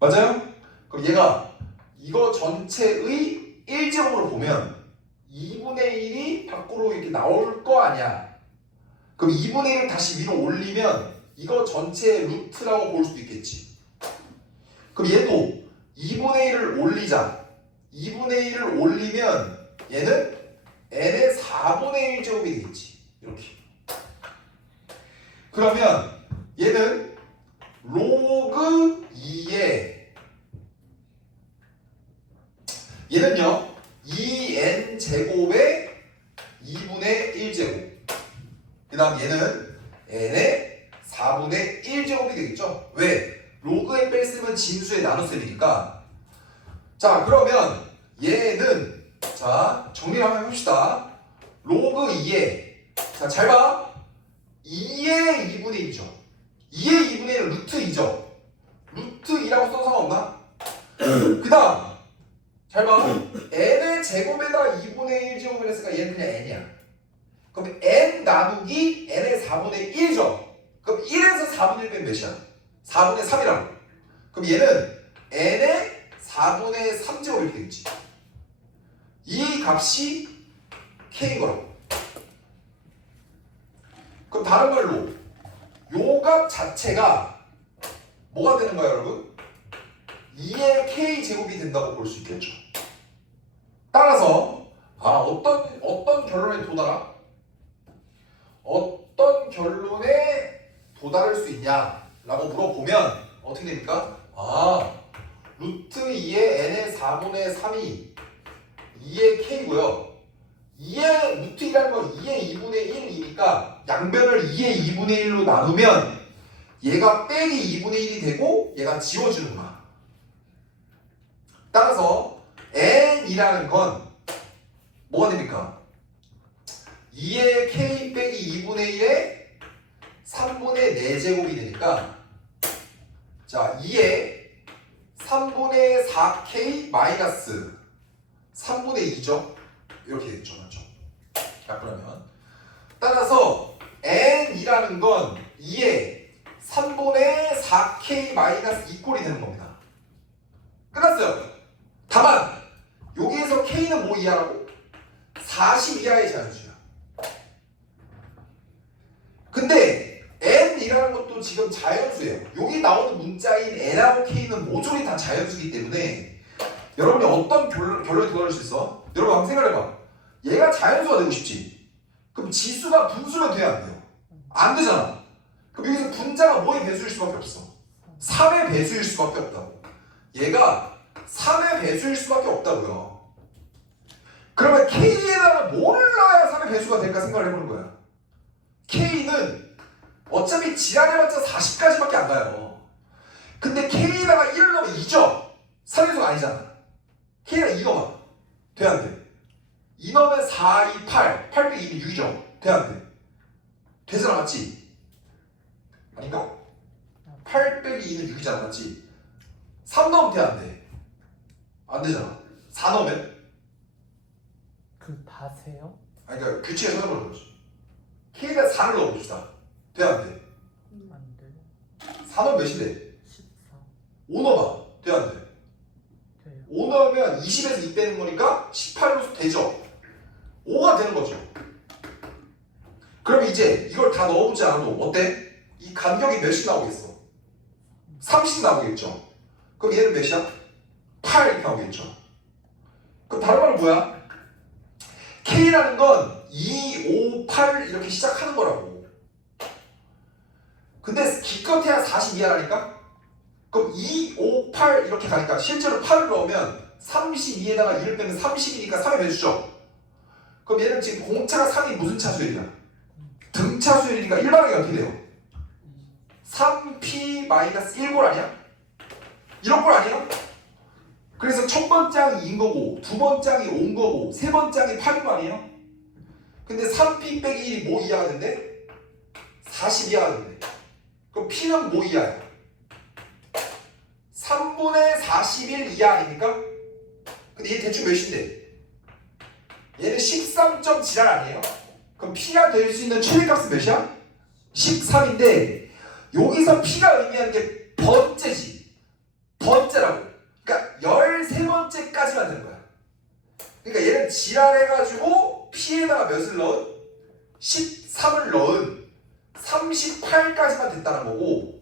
맞아요? 그럼 얘가 이거 전체의 1제곱으로 보면 2분의 1이 밖으로 이렇게 나올 거 아니야. 그럼 2분의 1을 다시 위로 올리면 이거 전체의 루트라고 볼 수도 있겠지. 그럼 얘도 2분의 1을 올리자. 2분의 1을 올리면 얘는 n의 4분의 1 제곱이 되겠지. 이렇게. 그러면 얘는 로그 2의 얘는요 2n 제곱의 2분의 1 제곱. 그 다음 얘는 n의 4분의 1 제곱이 되겠죠. 왜? 로그에 뺐으면 진수에 나눗셈이니까. 자, 그러면 얘는 자, 정리를 한번 해봅시다. 로그 2의 자, 잘 봐. 2의 2분의 1이죠. 2의 2분의 1은 루트 2죠. 루트 2라고 써도 상관없나? 그 다음 잘 봐. n의 제곱에다 2분의 1 제곱을 했으니까 얘는 그냥 n이야. 그럼 n 나누기 n의 4분의 1이죠. 그럼 1에서 4분의 1 빼면 몇이야? 4분의 3이라고. 그럼 얘는 n의 4분의 3 제곱 이렇게 되겠지. 이 값이 k인 거라고. 그럼 다른 말로 요 값 자체가 뭐가 되는 거야 여러분? 2의 k 제곱이 된다고 볼 수 있겠죠. 따라서 어떤 결론에 도달하? 어떤 결론에 도달할 수 있냐라고 물어보면 어떻게 됩니까? 루트 2의 n의 4분의 3이 2의 k고요. 2의 루트 2라는 건 2의 2분의 1이니까 양변을 2의 2분의 1로 나누면 얘가 빼기 2분의 1이 되고 얘가 지워지는구나. 따라서 n이라는 건 뭐가 됩니까? 2의 k 빼기 2분의 1에 3분의 4제곱이 되니까 자 2의 3분의 4k 마이너스 3분의 2죠. 이렇게 되겠죠. 맞죠? 자, 그러면 따라서 n이라는 건 2의 3분의 4k 마이너스 2꼴이 되는 겁니다. 끝났어요. 다만 여기에서 k는 뭐 이하라고? 40 이하의 자연수야. 근데 n이라는 것도 지금 자연수예요. 여기 나오는 문자인 n하고 k는 모조리 다 자연수이기 때문에 여러분이 어떤 결론에 도달할 수 있어? 여러분 한번 생각해봐. 얘가 자연수가 되고 싶지. 그럼 지수가 분수면 돼야 안 돼요? 안 되잖아. 그럼 여기서 분자가 뭐의 배수일 수밖에 없어? 3의 배수일 수밖에 없다고. 얘가 3의 배수일 수밖에 없다고요. 그러면 K에다가 뭐를 넣어야 3의 배수가 될까 생각을 해보는 거야. K는 어차피 지랄해봤자 40까지밖에 안 가요. 근데 K에다가 1을 넣으면 2죠? 3배수가 아니잖아. K가 2 넣어봐. 돼 안 돼? 2 넣으면 4, 2, 8. 8 빼기 2는 6이죠? 돼 안 돼? 되잖아, 맞지? 아닌가? 8 빼기 2는 6이잖아, 맞지? 3 넣으면 돼 안 돼? 안 되잖아. 4 넣으면? 그 다세요? 아니 그러니까 규칙에 찾아보는 거지. K가 4를 넣어봅시다. 돼 안 돼? 안 돼요. 4 넣으면 몇인데? 14. 5 넣어봐. 돼 안 돼? 돼요. 5 넣으면 20에서 2 빼는 거니까 18로 되죠? 5가 되는 거죠. 그럼 이제 이걸 다 넣어보지 않아도 어때? 이 간격이 몇씩 나오겠어? 30 나오겠죠? 그럼 얘는 몇이야? 8 이렇게 나오겠죠? 그럼 다른 말은 뭐야? K라는 건 2, 5, 8 이렇게 시작하는 거라고. 근데 기껏해야 42하라니까? 그럼 2, 5, 8 이렇게 가니까 실제로 8을 넣으면 32에다가 2를 빼면 30이니까 3의 배수죠? 그럼 얘는 지금 공차가 3이 무슨 차수율이야? 등차수율이니까 일반항이 어떻게 돼요? 3p-1골 아니야? 이런 꼴 아니야? 그래서 첫 번째 항이 2인 거고 두 번째 항이 5인 거고 세 번째 항이 8인 거 아니에요? 근데 3p 빼기 1이 뭐 이하가 된대? 40 이하가 된대. 그럼 p는 뭐 이하야? 3분의 41 이하 아닙니까? 근데 얘 대충 몇인데? 얘는 13점 지랄 아니에요? 그럼 p가 될 수 있는 최대값은 몇이야? 13인데 여기서 p가 의미하는 게 번째지. 번째라고. 그러니까 13번째까지만 되는 거야. 그러니까 얘는 지랄해가지고 p에다가 몇을 넣은? 13을 넣은 38까지만 됐다는 거고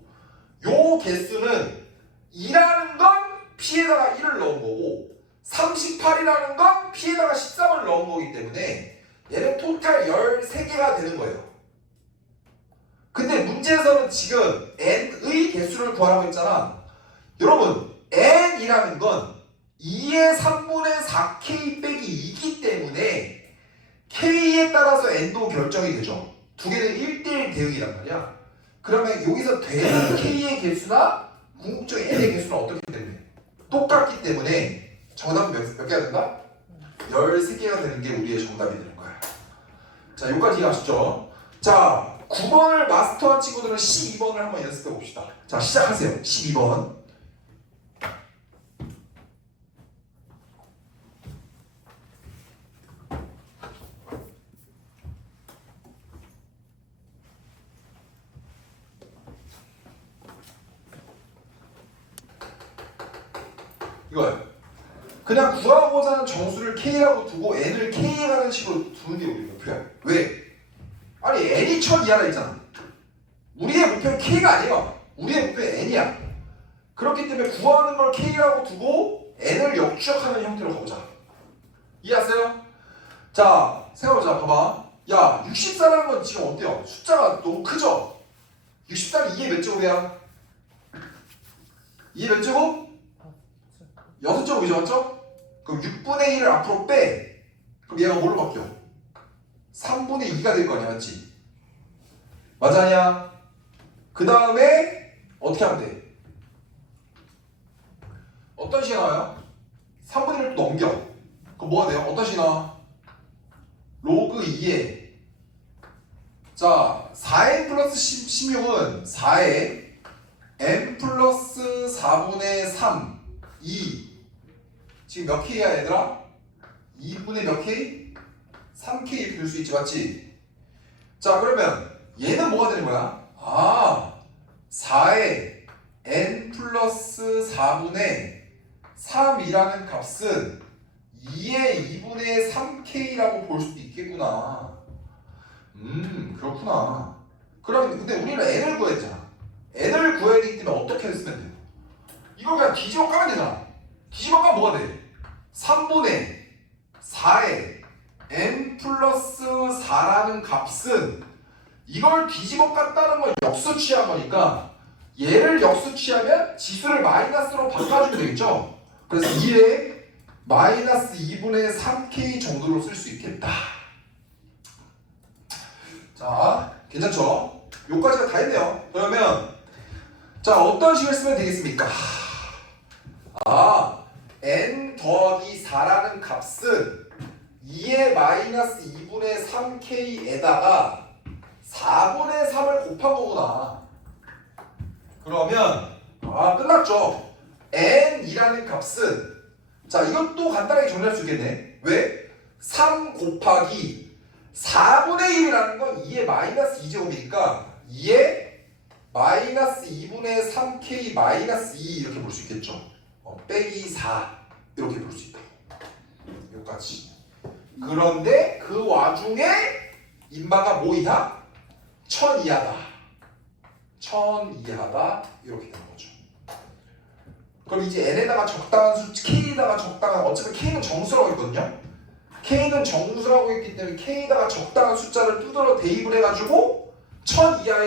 요 개수는 2라는 건 p에다가 1을 넣은 거고 38이라는 건 p에다가 13을 넣은 거기 때문에 얘는 토탈 13개가 되는 거예요. 근데 문제에서는 지금 n의 개수를 구하라고 했잖아. 여러분 n이라는 건 2의 3분의 4k 빼기 2이기 때문에 k에 따라서 n도 결정이 되죠. 두 개는 1대1 대응이란 말이야. 그러면 여기서 되는 k의 개수나 궁극적인 n의 개수는 어떻기 때문에? 똑같기 때문에 정답은 몇 개가 된다? 13개가 되는 게 우리의 정답이 되는 거야. 자, 여기까지 이해하셨죠? 자, 9번을 마스터한 친구들은 12번을 한번 연습해 봅시다. 자, 시작하세요. 12번. 이거예요. 그냥 구하고자 하는 정수를 K라고 두고 n을 K에 가는 식으로 두는 게 우리 목표야. 왜? 아니 n이 1000 이하라 했잖아. 우리의 목표는 K가 아니에요. 우리의 목표는 n이야. 그렇기 때문에 구하는 걸 K라고 두고 n을 역추적하는 형태로 가보자. 이해하세요? 자, 생각해보자. 봐봐. 야, 64라는 건 지금 어때요? 숫자가 너무 크죠? 64는 2의 몇 제곱이야? 2의 몇 제곱? 6제곱이죠, 맞죠? 그럼 6분의 1을 앞으로 빼. 그럼 얘가 뭘로 바뀌어? 3분의 2가 될 거 아니야, 맞지? 맞아, 아니야? 그 다음에 어떻게 하면 돼? 어떤 식이 나와요? 3분의 1을 또 넘겨. 그럼 뭐가 돼요? 어떤 식이 나와? 로그 2에 자, 4n 플러스 16은 4에 n 플러스 4분의 3 2 지금 몇 K야 얘들아? 2분의 몇 K? 3K 이렇게 될 수 있지, 맞지? 자, 그러면 얘는 뭐가 되는 거야? 아, 4에 n 플러스 4분의 3이라는 값은 2의 2분의 3K라고 볼 수도 있겠구나. 그렇구나. 그럼 근데 우리는 n을 구해야 되잖아. n을 구해야 되기 때문에 어떻게 쓰면 돼요? 이거 그냥 뒤집어 까면 되잖아. 뒤집어 까면 뭐가 돼? 3분의 4에 n 플러스 4라는 값은 이걸 뒤집어 깠다는 건 역수 취한 거니까 얘를 역수 취하면 지수를 마이너스로 바꿔주면 되겠죠? 그래서 2에 마이너스 2분의 3k 정도로 쓸 수 있겠다. 자, 괜찮죠? 요까지가 다 했네요. 그러면 자, 어떤 식을 쓰면 되겠습니까? n 더하기 4라는 값은 2의 마이너스 2분의 3k에다가 4분의 3을 곱한 거구나. 그러면 끝났죠. n이라는 값은 자, 이것도 간단하게 정리할 수 있겠네. 왜? 3 곱하기 4분의 1이라는 건 2의 마이너스 2제곱이니까 2의 마이너스 2분의 3k 마이너스 2 이렇게 볼 수 있겠죠. 빼기 4 이렇게 볼 수 있다. 여기까지. 그런데 그 와중에 인마가 뭐 이하? 1000 이하다. 1000 이하다. 이렇게 되는 거죠. 그럼 이제 n에다가 적당한 수, k에다가 적당한, 어차피 k는 정수라고 했거든요. k는 정수라고 했기 때문에 k에다가 적당한 숫자를 두드러 대입을 해가지고 1000 이하의